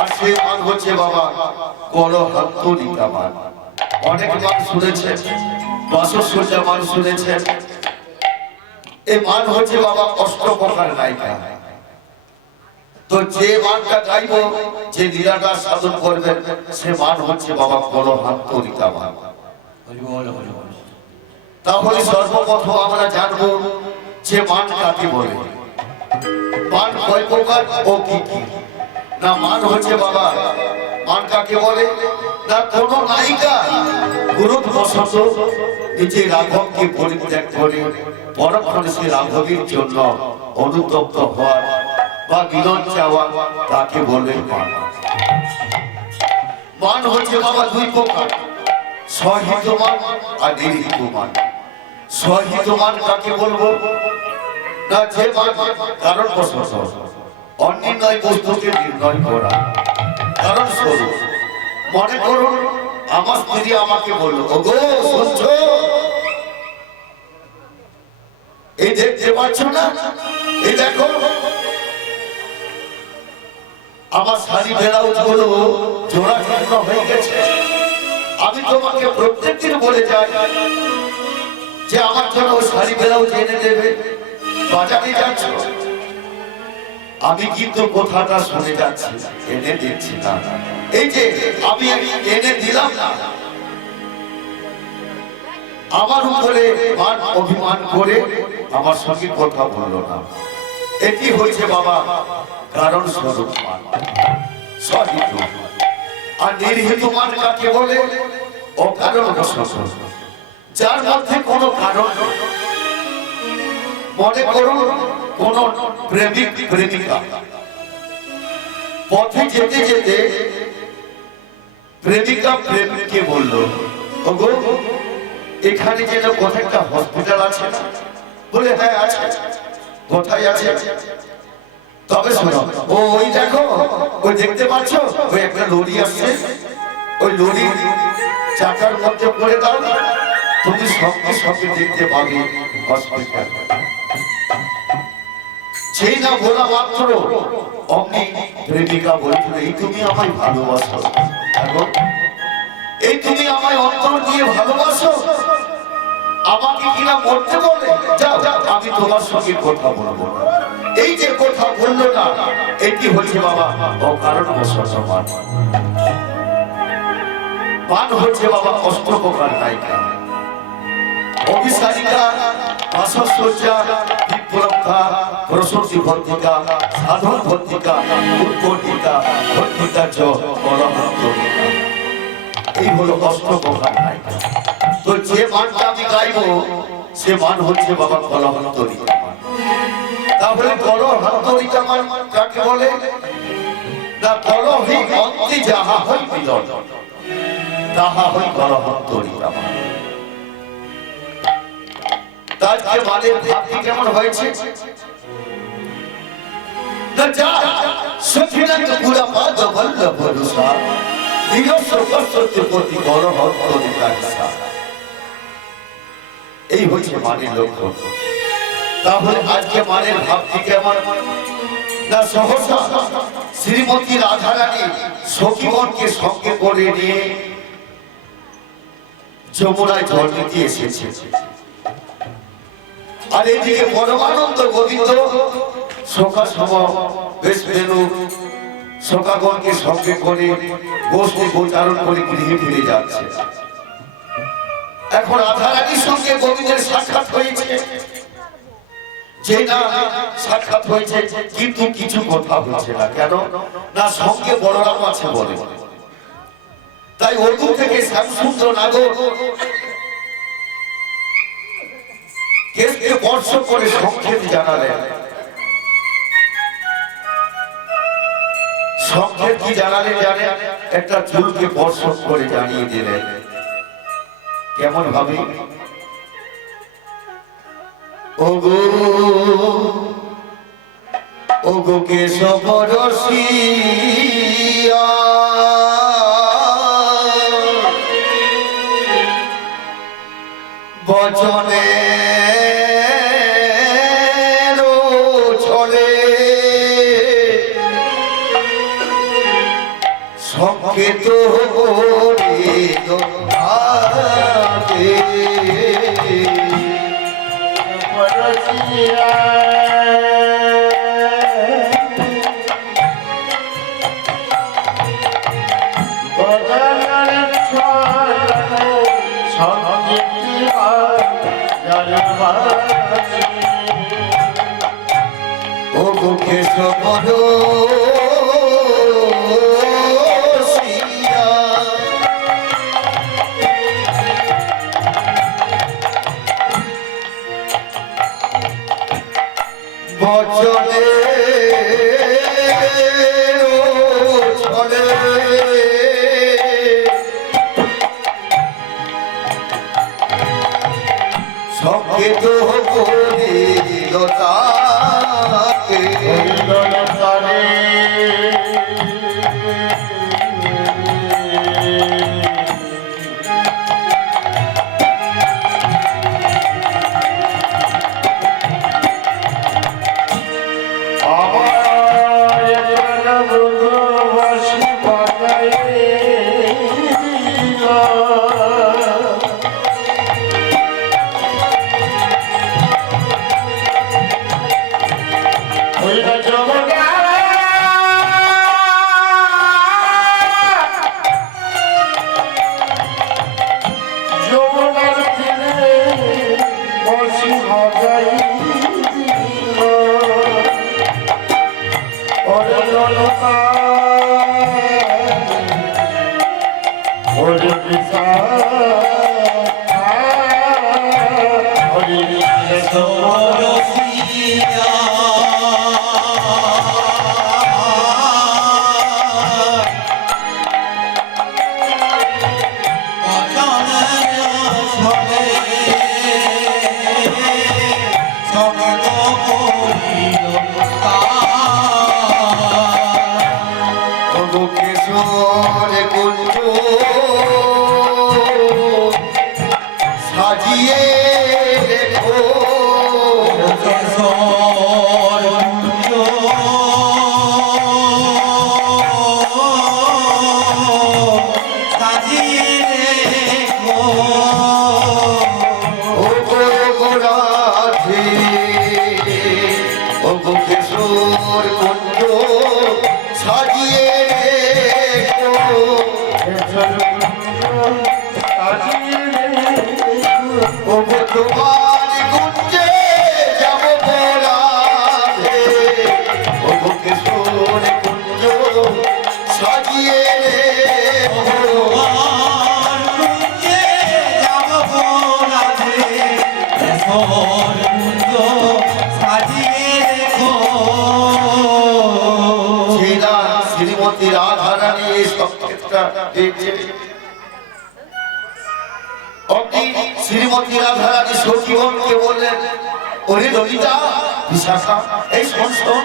আর সেই মান হচ্ছে বাবা কলহত্তরিকা মান। অনেক মান শুনেছেন, বাসসজ্জা মান শুনেছেন, এই মান হচ্ছে বাবা অষ্টপ্রকার নায়িকা। তো যে মানটা গাইব, যে লীলাটা সাধন করবেন সে মান হচ্ছে বাবা কলহত্তরিকা মান। তাহলে সর্বপ্রথম আমরা জানবো যে মান কাকে বলে, মান কয় প্রকার ও কি কি। না মান হচ্ছে বাবা, মান কাকে বলে না কোন নায়িকা গুরুত্ববশত নিজে রাঘবকে পরিত্যাগ করে পরক্ষণে সে রাঘবের জন্য অনুতপ্ত হওয়ার বা মিলন চাওয়া, তাকে বলে মান। মান হচ্ছে বাবা দুই প্রকার, সহিত মান আর নিহিত মান। সহিত মান কাকে বলবো না যে মান কারণ বশত অনির্ণয় বস্তুকে নির্ণয় করা, কারণ স্বরূপ। মনে করুন আমার স্ত্রী আমাকে বললো, ওগো শুনছো, এই দেখতে পাচ্ছ না, এই দেখো আমার শাড়ি ব্লাউজ গুলো জোড়া জোড়া হয়ে গেছে। আমি তোমাকে প্রত্যেকদিন বলে যাই যে আমার জন্য শাড়ি ব্লাউজ এনে দেবে, বাজারে যাচ্ছ, আমি কিন্তু কথাটা শুনে যাচ্ছি, এনে দিচ্ছি না। এই যে আমি এনে দিলাম না, আমার উপরে মান অভিমান করে আমার সঙ্গে কথা বললো না, এটি হয়েছে বাবা কারণ স্বরূপ মান, সহিত। আর নির্হিত মান কাকে বলে? অকারণ বশত, যার মধ্যে কোনো কারণ, মনে করুন কোন প্রেমিক প্রেমিকা পথে যেতে যেতে প্রেমিকা প্রেমিককে বলল, ওগো এখানে যেন কোথায় একটা হসপিটাল আছে না? বলে হ্যাঁ আছে। কোথায় আছে? তবে শোনো, ওই দেখো, ওই দেখতে পাচ্ছ ওই একটা লরি আসছে, ওই লরি চাকার মধ্যে পড়ে দাও, তুমি সঙ্গে সঙ্গে দেখতে পাবে হসপিটাল। সেই না বলা মাত্র অমনি প্রেমিকা বলছিল, এই তুমি আমায় ভালোবাসো, এই তুমি আমায় অন্তর দিয়ে ভালোবাসো, আমাকে কিনা মরতে বলে, যাও আমি তোমার সঙ্গে কথা বলবো না। এই যে কথা বললো না, এটি হচ্ছে বাবা অকারণ বশত মান। মান হচ্ছে বাবা অষ্টপ্রকার নায়িকা, অভিসারিকা, বাসসজ্জা, বিপ্লব্ধা, প্রসূতি ভর্তিকা, সাধন ভর্তিকা, উৎকণ্ঠিতা, ভর্তিকা চ পরমহংসরিকা। এই হলো অষ্টপ্রকার নায়িকা। তো যে মানটা আমি গাইবো সে মান হচ্ছে বাবা কলহন্তরিকা মান। তাহলে কলহন্তরিকা মান কাকে বলে? না কলহি অন্তি যাহা হই মিলন, তাহা হই কলহন্তরিকা মান। আজকে মানের ভাবটি কেমন হয়েছে? না যা সখিনাকে পুরা পাদ বল্লভ ভরসা, নিজস্ব কষ্টতে প্রতি কলহন্তরিকা হিসা। এই হচ্ছে মানের লক্ষণ। তাহলে আজকে মানের ভাবটি কেমন? না সহসা শ্রীমতী রাধারানী সখীগণকে সঙ্গে করে নিয়ে যমুনায় জল নিতে এসেছে। আর এদিকে পরমানন্দ গোবিন্দ সখা সম বেশ বেনু সখাগণকে সঙ্গে করে বসে গোচারণ করে গৃহে ফিরে যাচ্ছে। এখন রাধারানীর সঙ্গে গোবিন্দের সাক্ষাৎ হয়েছে, যে না সাক্ষাৎ হয়েছে কিন্তু কিছু কথা হচ্ছে না। কেন না? সঙ্গে বলরাম আছে বলে। তাই অদূর থেকে শ্যামসুন্দর নাগর কেসকে বর্ষ করে সংক্ষেপ জানালেন। সংক্ষেপ কি জানালেন জানেন? একটা চুলকে বর্ষ করে জানিয়ে দিলেন। কেমন ভাবে? ওগো ওগো কেশব রসিয়া, বচনে ছলে সংকেত ও মুখে সবর বচনে ছলে সংকেত করিল তাকে সাজাই ওরে ললকা ওরে পিতা ওরে সরসিয়া কিশোর কুঞ্জ সাজিয়ে রেখো ও গো রাধে ও গো কিশোর কুঞ্জ সাজিয়ে রেখো ও গো তোমার কুঞ্জে যাব রাধে ও গো কিশোর কুঞ্জ সাজিয়ে রেখো সেরা শ্রীমতী রাধারানী এই সংকেতটা পেয়েছে। অমনি শ্রীমতী রাধারানী সখীগণকে বললেন, ওরে ললিতা বিশাখা এই শোন শোন,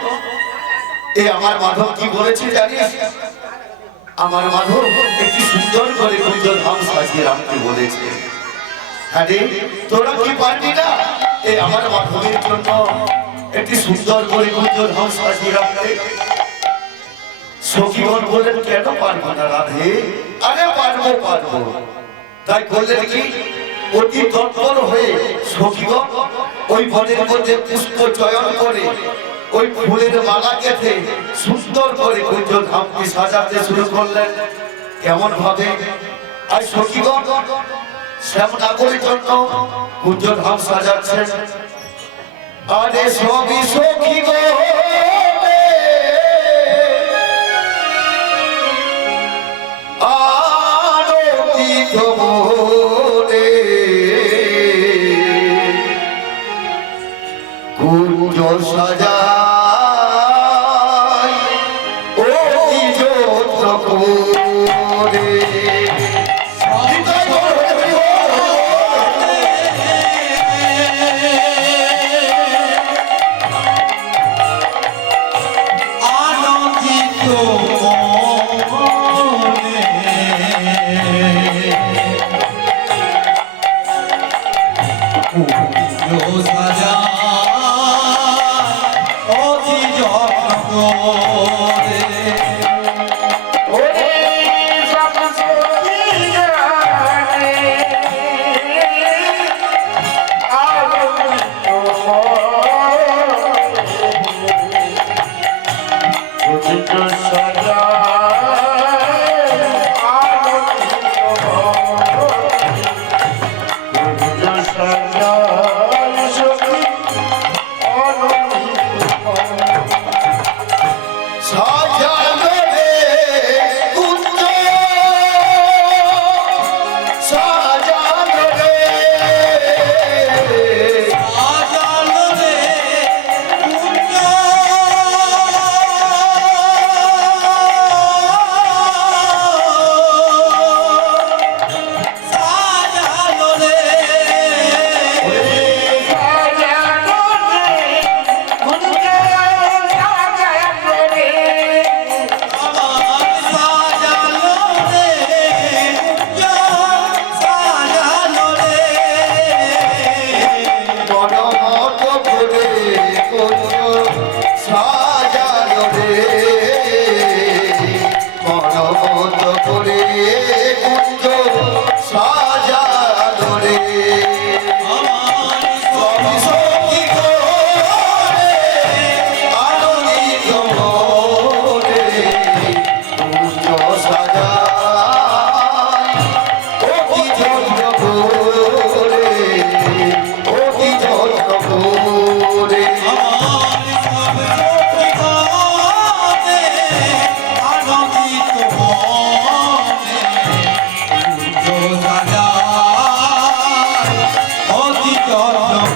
এ আমার মাধব কি বলেছে জানিস? আমার মাধব একটি সুন্দর করে কুঞ্জধাম সাজিয়ে রাখতে বলেছে। হ্যাঁ রে, তোরা কি পারবি না এই আমার মাধবের জন্য একটি সুন্দর করে কুঞ্জধাম সাজিয়ে রাখতে? সখীগণ বললেন, কেন পারবো না রাধে? আরে পারবো পারবো। তাই বললেন কি, অতি তৎপর হয়ে সখীগণ ওই বনের মধ্যে পুষ্প চয়ন করে ওই ফুলের মালা গেঁথে সুন্দর করে কুঞ্জধামকে সাজাতে শুরু করলেন। কেমন ভাবে? আর সখীগণ শ্যামনগরের জন্য কুঞ্জধাম সাজাচ্ছেন। আরে সবই সখীগণ আরতি মনে কুঞ্জ সাজায় অতি যত্ন করে।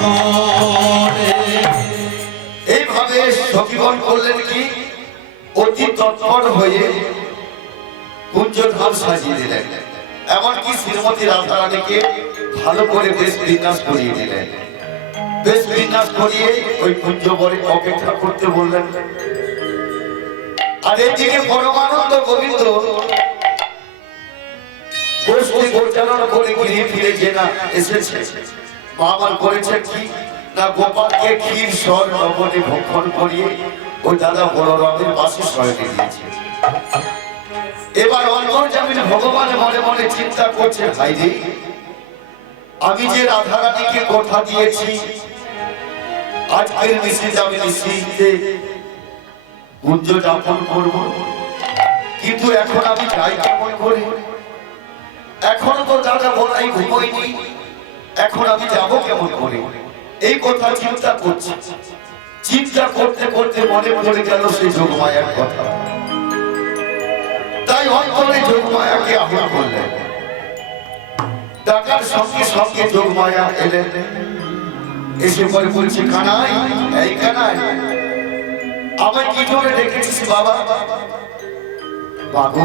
করে এইভাবে সখীগণ করলেন কি অতি তৎপর হয়ে কুঞ্জধাম সাজিয়ে দিলেন, এমনকি শ্রীমতী রাধারানীকে ভালো করে বেশ বিন্যাস করিয়ে দিলেন। বেশ বিন্যাস করিয়ে ওই কুঞ্জবরে অপেক্ষা করতে বললেন। আর এদিকে পরমানন্দ গোবিন্দ গোষ্ঠী গোচারণ করে ঘিরে ফিরে যে না এসেছে, আমার করেছে কি না গোপালকে ক্ষীর স্বর নবনে ভক্ষণ করিয়ে ওই দাদা বলরামের পাশে শয়নে দিয়েছে। এবার অন্তর্যামীন ভগবান মনে মনে চিন্তা করছে, ভাই রে, আমি যে রাধারানীকে কথা দিয়েছি আজকের নিশীথে আমি নিশ্চিন্তে কুঞ্জ যাপন করব, কিন্তু এখন আমি যাই কেমন করে? এখনো তো দাদা বলাই ঘুমোয়নি, এখন আমি যাব কেমন করে? এই কথা চিন্তা করছি। চিন্তা করতে করতে মনে পড়ে গেল সেই যোগমায়ার কথা। তাই অন্তরে যোগমায়াকে আহ্বান করলেন। ডাকার সঙ্গে সঙ্গে যোগমায়া এলেন। এসে পরে বলছে, কানাই, এই কানাই, আমায় কি জন্য ডেকেছিস বাবা? বাবু,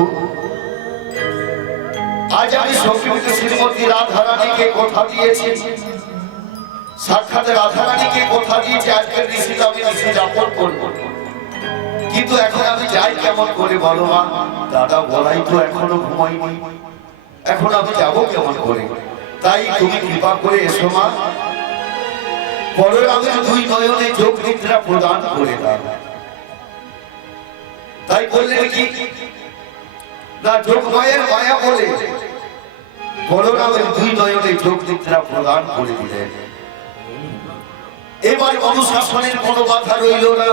আজ আমি সখীমতী শ্রীমতী রাধারানীকে কথা দিয়েছি, সাক্ষাৎ রাধারানীকে কথা দিয়েছি আজকের নিশীথে আমি নিশি যাপন করবো, কিন্তু এখন আমি যাই কেমন করে বলো মা? দাদা বলাই তো এখনো ঘুমাইনি, এখন আমি যাব কেমন করে? তাই তুমি কৃপা করে এসো মা, বলরামের দুই নয়নে যোগ নিদ্রা প্রদান করে দাও। তাই বললেন কি না, যোগমায়ের মায়া বলে বলরামের দুই নয়নে যোগ নিদ্রা প্রদান করে দিলেন। এবার অনুশাসনের কোনো বাধা রইল না।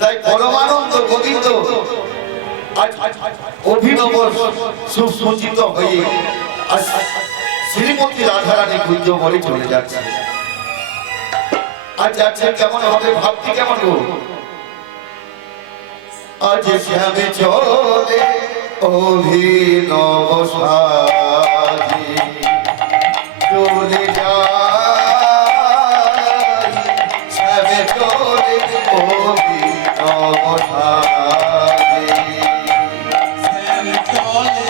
তাই পরমানন্দ গোবিন্দ আজ অভিনব সুসজ্জিত হয়ে আজ শ্রীমতী রাধারানী কুঞ্জবনে চলে যাচ্ছে। আজ যাচ্ছে কেমন হবে, ভাবছি কেমন গো? আজ শ্যামে চলে অভিনব সাজি চলে যায়, শ্যামে চলে অভিনব সাজি, শ্যাম চলে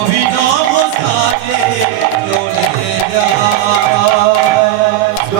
অভিনব চলে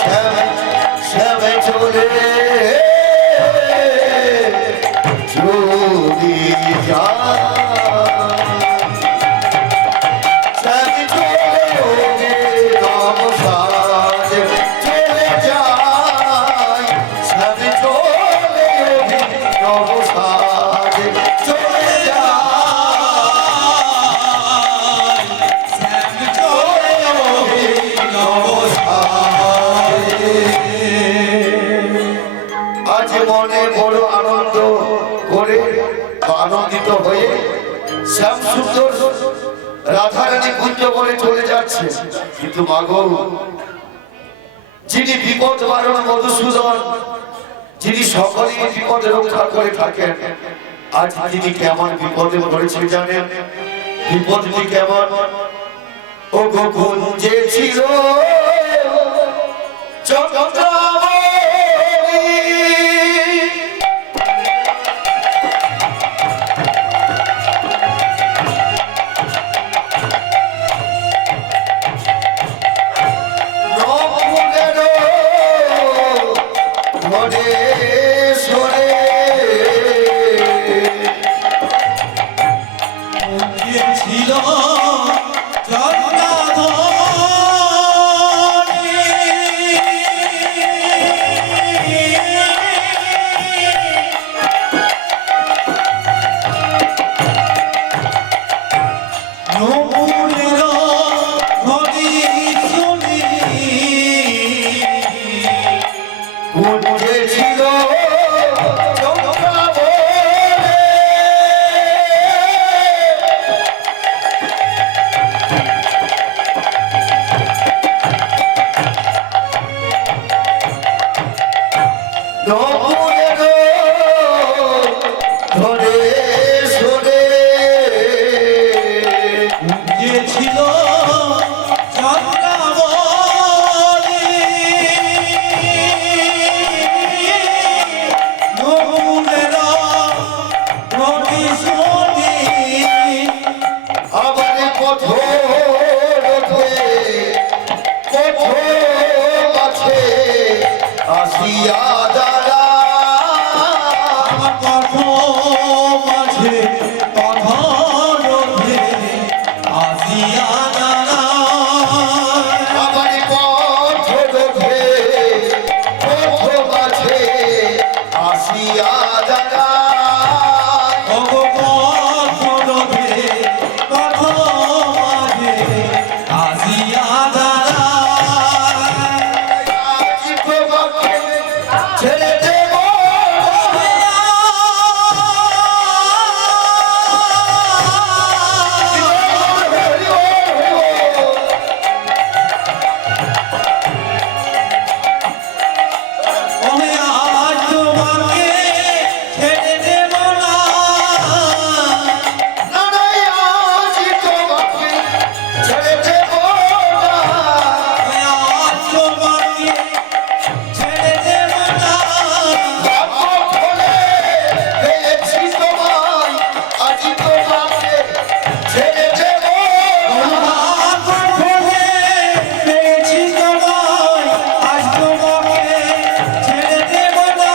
শ্যামে শ্যামে চলে যদি যায় শ্যামে চলে নবসাজে চলে যায় শ্যামে চলে নবসাজে চলে যায় শ্যাম চলে নবসাজে। আজ মনে বড় আনন্দ করে আনন্দিত হয়ে শ্যাম সুন্দর রাধারানী কুঞ্জ করে চলে যাচ্ছে, কিন্তু মাগো যিনি বিপদ বারণ মধুসূদন, যিনি সকলেই বিপদ রক্ষা করে থাকেন, আজ তিনি কেমন বিপদে পড়েছে জানেন? বিপদটি কেমন? ও গো কুঞ্জে ছিল চন্দ্রাবলী, ঘরে সরে কুঞ্জে ছিল জগন্নাথ নমুনের ধরি শুনি কুঞ্জে ছিল চন্দ্রাবলী, নমুনের ধরে সরে কুঞ্জে ছিল চন্দ্রাবলী নমুনের ধরি শুনি আমার পথে আছে আসিয়া দাঁড়া, আমার পথ মাঝে পথ রোধে আসিয়া দাঁড়ায়। আমার পথে আছে আসিয়া দাঁড়া, পথ রোধে পথ মাঝে আসিয়া দাঁড়ায়। আজ তোমাকে ছেড়ে দেব ওহে আজ তোমাকে ছেড়ে দেব না। না, না, আজ তোমাকে ছেড়ে দেব না। ওহে আজ তোমাকে ছেড়ে দেব না। ভাগ্য ফলে পেয়েছি তোমায়, আজ তোমাকে ছেড়ে দেব না। আমার ফলে পেয়েছি তোমায়, আজ তোমাকে ছেড়ে দেব না।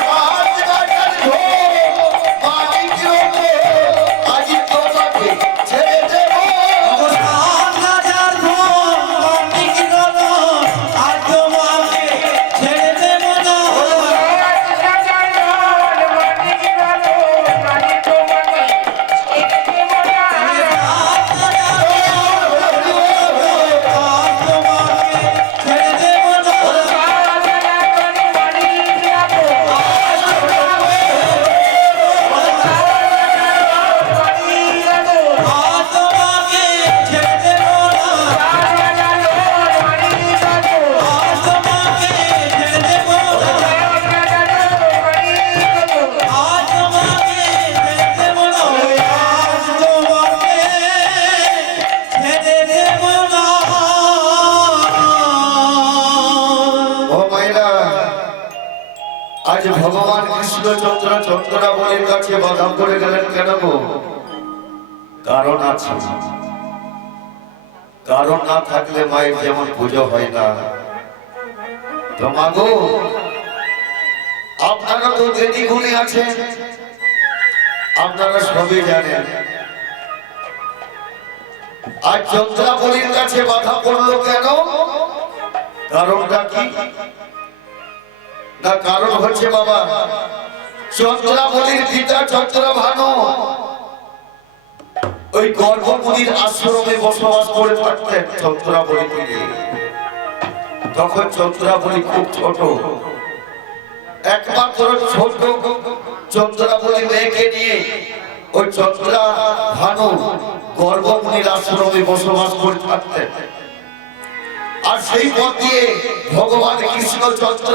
সাত গাছের ঝোপ, মাটির ওপর, আজ তোমাকে ছেড়ে দেব না। সাত হাজার ভোর মানিক রতন, আজ তোমাকে ছেড়ে দেব না। সাত হাজার ভোর, আজ তোমাকে ছেড়ে দেব না। আজ তোমাকে ছেড়ে দেব না। আজ তোমাকে ছেড়ে দেব না। আজ তোমাকে ছেড়ে দেব না। আজ তোমাকে ছেড়ে দেব না। ও মায়েরা, আজ ভগবান কৃষ্ণচন্দ্র চন্দ্রাবলীর কাছে বাধা করে গেলেন কেন গো? কারণ আছে, কারণ না থাকলে মায়ের যেমন পুজো হয় না। তো মাগো, আপনারা তো দেবী গুণী আছেন, আপনারা সবই জানেন। আজ চন্দ্রাবলীর কাছে বাধা পড়লো কেন? কারণটা কি? না, কারণ হচ্ছে বাবা, চন্দ্রাবলীর পিতা চন্দ্রভানু ওই গর্ভমুনির আশ্রমে বসবাস করে থাকতেন চন্দ্রাবলীকে নিয়ে। তখন চন্দ্রাবলী খুব ছোট, একমাত্র ছোট চন্দ্রাবলী মেয়েকে নিয়ে ওই চন্দ্রভানু গর্ভমুনির আশ্রমে বসবাস করে থাকতেন। আর সেই পথ দিয়ে ভগবান কৃষ্ণচন্দ্র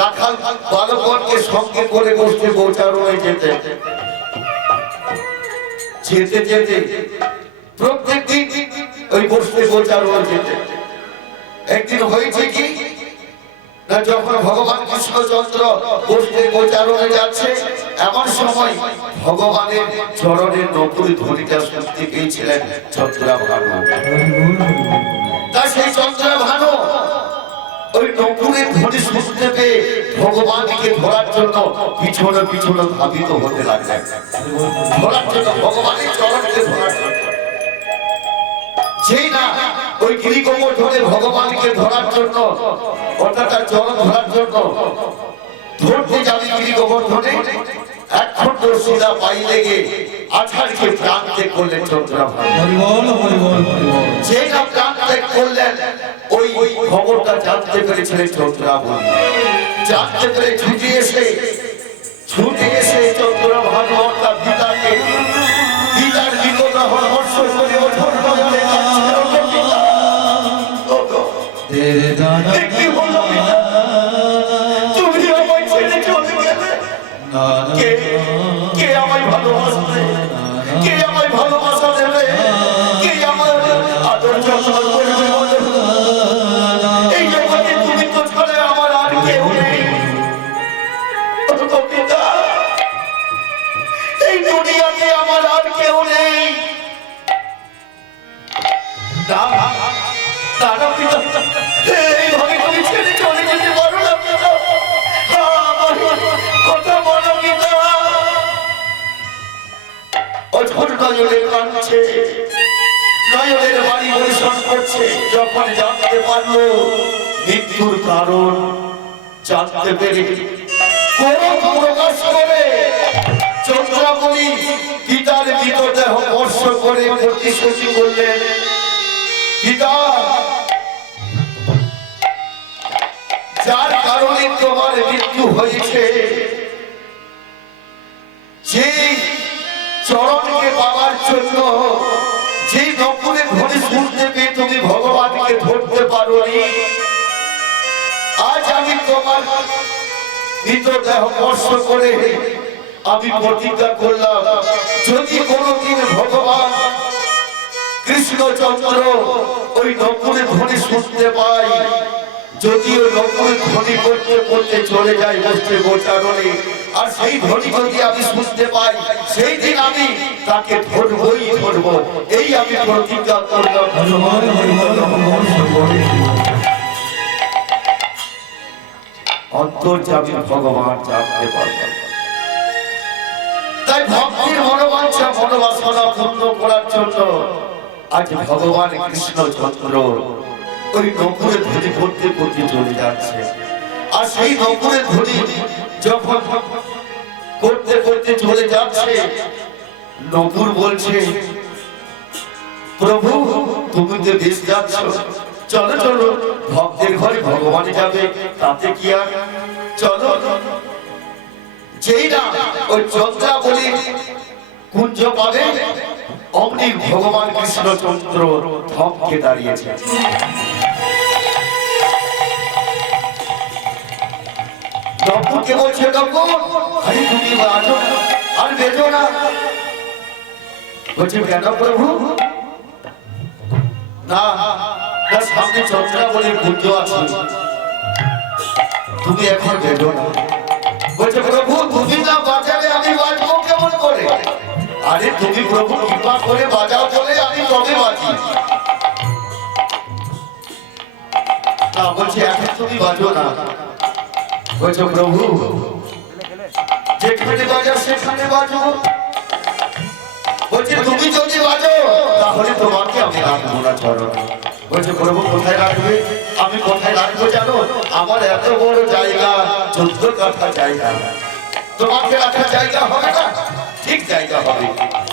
রাখাল বালকগণকে সঙ্গে করে বসতে গোচারণে যেতেন। যেতে যেতে প্রত্যেকদিন ওই বসতে গোচারণে যেতেন। একদিন হয়েছে কি না, যখন ভগবান কৃষ্ণচন্দ্র বসতে গোচারণে যাচ্ছে, এমন সময় ভগবানের চরণের নকুল ধ্বনিটা শুনতে পেয়েছিলেন চন্দ্রভানু। তা সেই চন্দ্রভানু ওই নকুলের ধ্বনি শুনতে পেয়ে ভগবানকে ধরার জন্য পিছনে পিছনে ধাবিত হতে লাগলেন, ধরার জন্য ভগবানের চরণকে ধরার জন্য। যেই না ওই গিরিকোমর ধরে ভগবানকে ধরার জন্য, অর্থাৎ তার চরণ ধরার জন্য ধরতে যাবে গিরিকোমর ধরে, এক খণ্ড শিলা পাই লেগে আছাড়কে প্রাণ ত্যাগ করলেন চন্দ্রভানু। যেই না প্রাণ ত্যাগ করলেন, ওই খবরটা জানতে পেরেছিলেন চন্দ্রাবলী। জানতে পেরে ছুটে এসে চন্দ্রভানু তার পিতাকে, পিতার বিকটা হর্ষ করে ওঠর বলে কি হলো পিতা, তুমি আমায় ছেড়ে চলে গেলে? কে আমায় ভালোবাসবে, কে আমায় ভালোবাসা দেবে, কে আমার আদর যত্ন করবে? এই জগতে তুমি তো ছাড়া আমার আর কেউ নেই। পিতা, এই দুনিয়াতে আমার আর কেউ নেই। এইভাবে তুমি ছেড়ে চলে যেতে পারো না পিতা, আমার কথা বলো পিতা। অঝোর নয়নে কাঁদছে, নয়নের বাড়ি পরিশ্রম করছে। যখন জানতে পারলো মৃত্যুর কারণ, জানতে পেরে ক্রোধ প্রকাশ করে চন্দ্রাবলী পিতার মৃতদেহ স্পর্শ করে প্রতিশ্রুতি করলেন, পিতা, যার কারণে তোমার মৃত্যু হয়েছে, যে চরণকে পাওয়ার জন্য, যে নকুলের ধ্বনি শুনতে পেয়ে তুমি ভগবানকে ধরতে পারোনি, আজ আমি তোমার মৃতদেহ স্পর্শ করে আমি প্রতিজ্ঞা করলাম, যদি কোনদিন ভগবান কৃষ্ণচন্দ্র ওই নকুলের ধ্বনি শুনতে পাই, যদিও নকুলের ধ্বনি করতে করতে চলে যায় বসতে গোচারণে, আর সেই ধ্বনি যদি আমি শুনতে পাই, সেই দিন আমি তাকে ধরবই ধরব, এই আমি প্রতিজ্ঞা করলাম। অন্তর্যামী ভগবান জানতে পারবেন। তাই ভক্তির মনোবাঞ্ছা মনোবাসনা পূর্ণ করার জন্য আজ ভগবান কৃষ্ণচন্দ্র ওই নকুলের ধ্বনি করতে করতে চলে যাচ্ছে। আর সেই নকুলের ধ্বনি যখন করতে করতে চলে যাচ্ছে, নকুল বলছে, প্রভু তুমি তো বেশ যাচ্ছ, চলো চলো ভক্তের ঘরে ভগবান যাবে, তাতে কি আর, চলো। যেই না ওই চন্দ্রাবলী কুঞ্জ পাবে, অমনি ভগবান কৃষ্ণচন্দ্র থমকে দাঁড়িয়েছে। নকুলকে বলছে, নকুল আরে তুমি আজো আর বেজো না। বলছে, কেন প্রভু? না না, সামনে চন্দ্রাবলীর কুঞ্জ আছে, তুমি এখন বেজো না। বলছে, প্রভু তুমি না বাঁচালে আমি বাঁচবো কেমন করে? আরে তুমি প্রভু কৃপা করে বাজাও বলে আমি তবে বাজি। না বলছি এখন তুমি বাজো না, বলছো প্রভু যেখানে বাজা সেখানে বাজো। বলছে তুমি যদি বাজো তাহলে তোমাকে আমি রাখবো না চরণ। বলছে প্রভু কোথায় রাখবে? আমি কোথায় রাখবো জানো? আমার এত বড় জায়গা, 14 কাঠা জায়গা, তোমাকে রাখার জায়গা হবে না? ঠিক জায়গা হবে।